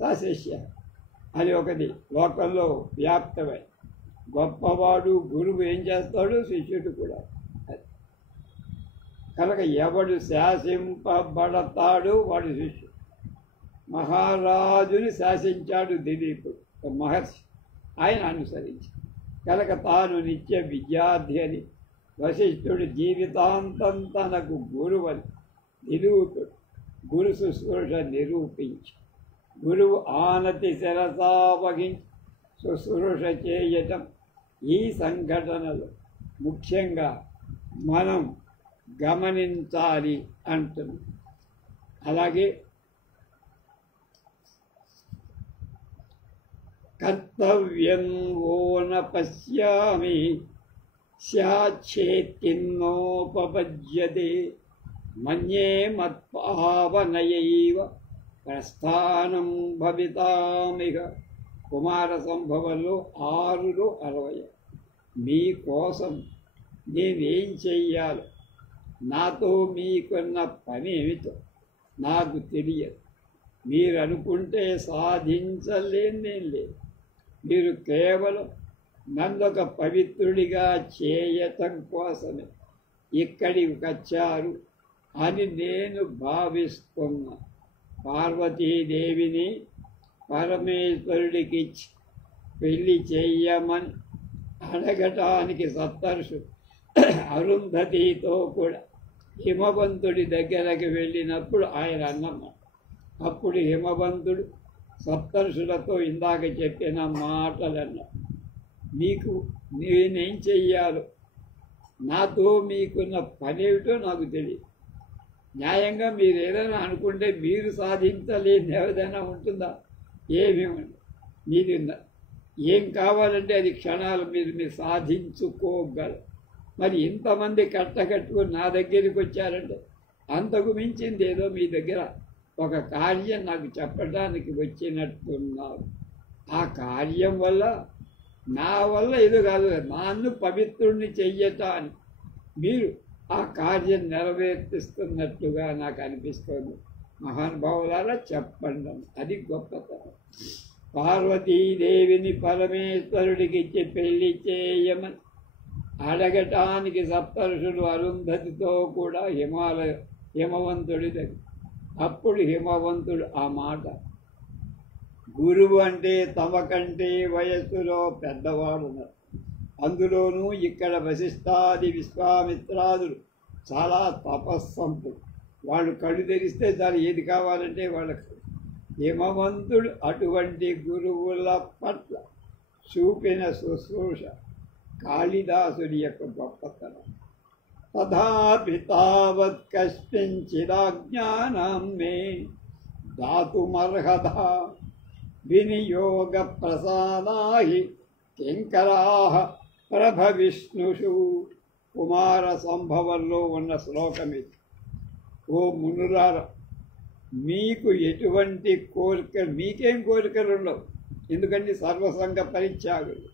సశిష్య అని ఒకటి లోకంలో వ్యాప్తమై, గొప్పవాడు గురువు ఏం చేస్తాడు, శిష్యుడు కూడా. కనుక ఎవడు శాసింపబడతాడు వాడు శిష్యుడు. మహారాజుని శాసించాడు దిలీపుడు మహర్షి, ఆయన అనుసరించి. కనుక తాను నిత్య విద్యార్థి అని వశిష్ఠుడు జీవితాంతం తనకు గురువని దిలీపుడు గురు శుశ్రూష నిరూపించి గురువు ఆనతి శిరసావహించి శుశ్రూష చేయటం ఈ సంఘటనలో ముఖ్యంగా మనం గమనించాలి అంటుంది. అలాగే కర్తవ్యం వో న పశ్యామి స్యాచ్చేత్కిన్నోపపద్యతే మన్యే మత్పావనయైవ ప్రస్థానం భవితామిహ. కుమార సంభవంలో 6:60. మీకోసం నేనేం చెయ్యాలో, నాతో మీకున్న పని ఏమిటో నాకు తెలియదు. మీరు అనుకుంటే సాధించలేనేం లేదు. మీరు కేవలం నన్నొక పవిత్రుడిగా చేయటం కోసమే ఇక్కడికి వచ్చారు అని నేను భావిస్తున్నా. పార్వతీదేవిని పరమేశ్వరుడికిచ్చి పెళ్లి చెయ్యమని అడగటానికి సప్తర్షులు అరుంధతితో కూడా హిమవంతుడి దగ్గరకు వెళ్ళినప్పుడు ఆయన అన్నమాట. అప్పుడు హిమవంతుడు సప్తర్షులతో ఇందాక చెప్పిన మాటలన్నా, మీకు నేనేం చెయ్యాలో, నాతో మీకున్న పనేమిటో నాకు తెలియదు. న్యాయంగా మీరు ఏదైనా అనుకుంటే మీరు సాధించలేని ఏదైనా ఉంటుందా? ఏమీ ఉండదు. మీరు ఏం కావాలంటే అది క్షణాలు మీరు సాధించుకోగలరు. మరి ఇంతమంది కట్టకట్టుకుని నా దగ్గరికి వచ్చారంటే అంతకు మించింది ఏదో మీ దగ్గర ఒక కార్యం నాకు చెప్పడానికి వచ్చినట్టున్నారు. ఆ కార్యం వల్ల నా వల్ల ఇది కాదు, నన్ను పవిత్రుణ్ణి చెయ్యటాన్ని మీరు ఆ కార్యం నెరవేర్తిస్తున్నట్టుగా నాకు అనిపిస్తుంది. మహానుభావులారా చెప్పండి, అది గొప్పతనం. పార్వతీదేవిని పరమేశ్వరుడికి ఇచ్చి పెళ్లి చేయమని అడగటానికి సప్తఋషులు అరుంధతితో కూడా హిమవంతుడి దగ్గర. అప్పుడు హిమవంతుడు ఆ మాట, గురువు అంటే తమ కంటే వయస్సులో పెద్దవాడున్నారు, అందులోనూ ఇక్కడ వశిష్ఠాది విశ్వామిత్రాదులు చాలా తపస్సంతులు, వాళ్ళు కళ్ళు తెరిస్తే చాలు ఏది కావాలంటే వాళ్ళకి. హిమవంతుడు అటువంటి గురువుల పట్ల చూపిన శుశ్రూష కాళిదాసుడి యొక్క గొప్పతనం. తథాపి తావత్ కశ్చించిదాజ్ఞానం మే దాతుమర్హత వినియోగ ప్రసాదాహి కింకరాః ప్రభవిష్ణుషు. కుమార సంభవంలో ఉన్న శ్లోకం ఇది. ఓ మునులారా, మీకు ఎటువంటి కోరికలు, మీకేం కోరికలు ఉండవు, ఎందుకంటే సర్వసంగ పరిత్యాగులు.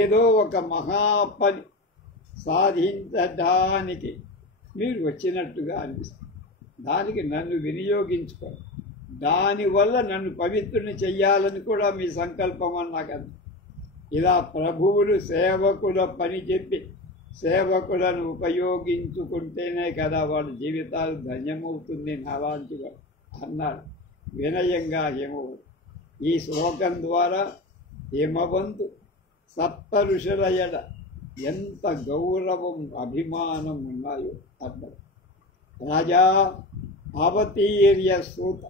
ఏదో ఒక మహాపని సాధించడానికి మీరు వచ్చినట్టుగా అనిపిస్తుంది. దానికి నన్ను వినియోగించుకోండి, దానివల్ల నన్ను పవిత్రుని చెయ్యాలని కూడా మీ సంకల్పం అని నాకు అర్థం. ఇలా ప్రభువులు సేవకుల పని చెప్పి సేవకులను ఉపయోగించుకుంటేనే కదా వాళ్ళ జీవితాలు ధన్యమవుతుంది అలాంటి అన్నాడు వినయంగా హిమవంతు. ఈ శ్లోకం ద్వారా హిమవంతు సప్త ఋషుల ఎడ ఎంత గౌరవం అభిమానం ఉన్నాయో అర్థం. రాజా అవతీర్య సూత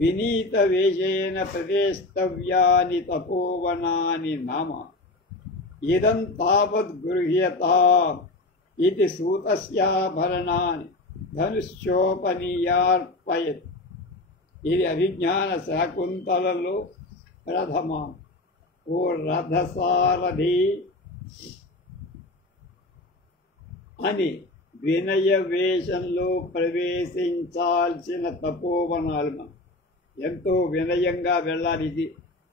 వినీత వేషేణ ప్రదేష్టవ్యాని తపోవనాని నామ ఇదం తావద్ గృహ్యతాం ఇది సూతస్యాభరణాన్ని ధనుష్యోపనీయార్పయత్. ఇది అభిజ్ఞాన శాకుంతలలో ప్రథమం. ఓ రథసారథి అని వినయ వేషంలో ప్రవేశించాల్సిన తపోవనాలు ఎంతో వినయంగా వెళ్ళాలి. ఇది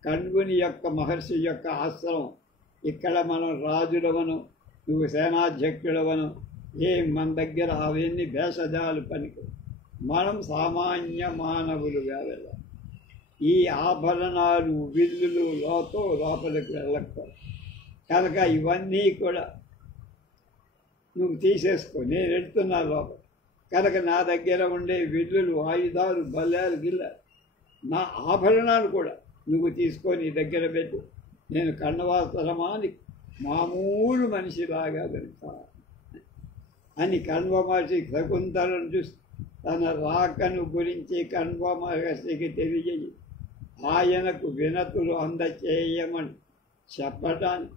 కణ్వుని యొక్క మహర్షి యొక్క ఆశ్రమం. ఇక్కడ మనం రాజులవను, నువ్వు సేనాధ్యక్షుడవను, మన దగ్గర అవన్నీ భేషజాలు పనికి. మనం సామాన్య మానవులుగా వెళ్ళాలి. ఈ ఆభరణాలు విల్లులు లోపలికి వెళ్ళకపోతే కనుక ఇవన్నీ కూడా నువ్వు తీసేసుకో, నేను వెళ్తున్నా లోపల. కనుక నా దగ్గర ఉండే విల్లులు, ఆయుధాలు, బల్లాలు, గిల్ల, నా ఆభరణాలు కూడా నువ్వు తీసుకొని దగ్గర పెట్టు. నేను కణ్వాసరమాని మామూలు మనిషిలాగా వెళ్తాను అని కణ్వ మహర్షి శకుంతలను చూసి తన రాకను గురించి కణ్వ మహర్షికి తెలియజేయి ఆయనకు వినతులు అందచేయమని చెప్పటానికి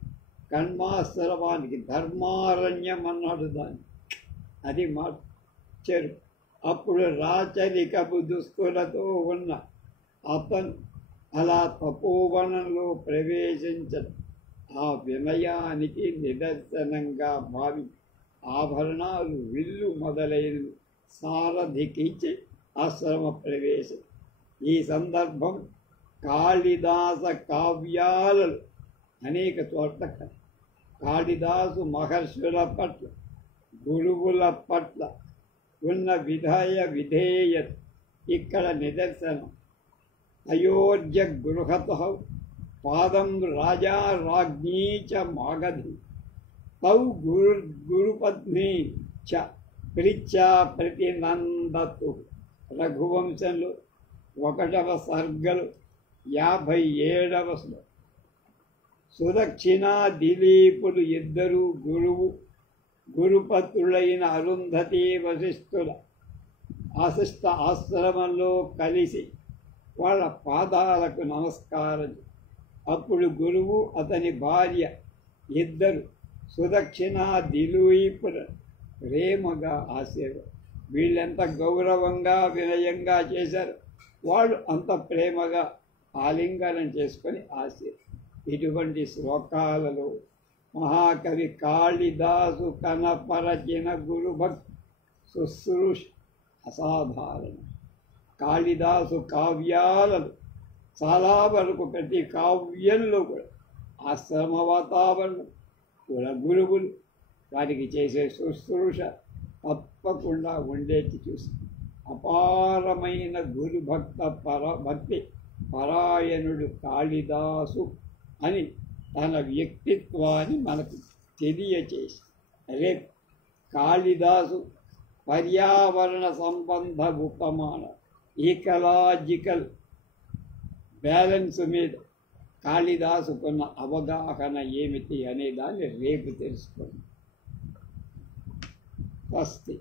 కణ్వాశ్రమానికి ధర్మారణ్యం అన్నాడు దాన్ని. అది మార్చారు. అప్పుడు రాచరికపు దుస్తులతో ఉన్న అతను అలా తపోవనంలో ప్రవేశించడం ఆ వినయానికి నిదర్శనంగా భావి ఆభరణాలు, విల్లు మొదలైనవి సారథికిచ్చి ఆశ్రమ ప్రవేశం. ఈ సందర్భం కాళిదాస కావ్యాలలో అనేక చోట్ల కాళిదాసు మహర్షుల పట్ల, గురువుల పట్ల ఉన్న విధేయత ఇక్కడ నిదర్శనం. అయోధ్య గృహత పాదం రాజా రాజ్ఞీ చ మాగధి తౌ గురుపత్ని చ ప్రీత్యా ప్రతినందతు. రఘువంశంలో 1వ సర్గలు 57వ శ్లోకం. సుదక్షిణ దిలీపులు ఇద్దరు గురుపత్రులైన అరుంధతి వశిష్ఠుల ఆశ్రమంలో కలిసి వాళ్ళ పాదాలకు నమస్కారం. అప్పుడు గురువు, అతని భార్య ఇద్దరు సుదక్షిణ దిలీపుల ప్రేమగా ఆశీర్వాదం. వీళ్ళెంత గౌరవంగా వినయంగా చేశారు, వాళ్ళు అంత ప్రేమగా ఆలింగనం చేసుకొని ఇటువంటి శ్లోకాలలో మహాకవి కాళిదాసు కనపరచిన గురుభక్తి శుశ్రూష అసాధారణం. కాళిదాసు కావ్యాలలో చాలా వరకు ప్రతి కావ్యంలో కూడా ఆశ్రమ వాతావరణం, కుల గురువులు వారికి చేసే శుశ్రూష తప్పకుండా ఉండేది చూసి అపారమైన గురుభక్త భక్తి పరాయణుడు కాళిదాసు అని తన వ్యక్తిత్వాన్ని మనకు తెలియచేసి, రేపు కాళిదాసు పర్యావరణ సంబంధ ఉపమాన ఈకలాజికల్ బ్యాలెన్స్ మీద కాళిదాసుకున్న అవగాహన ఏమిటి అనే దాన్ని రేపు తెలుసుకోండి. స్వస్తి.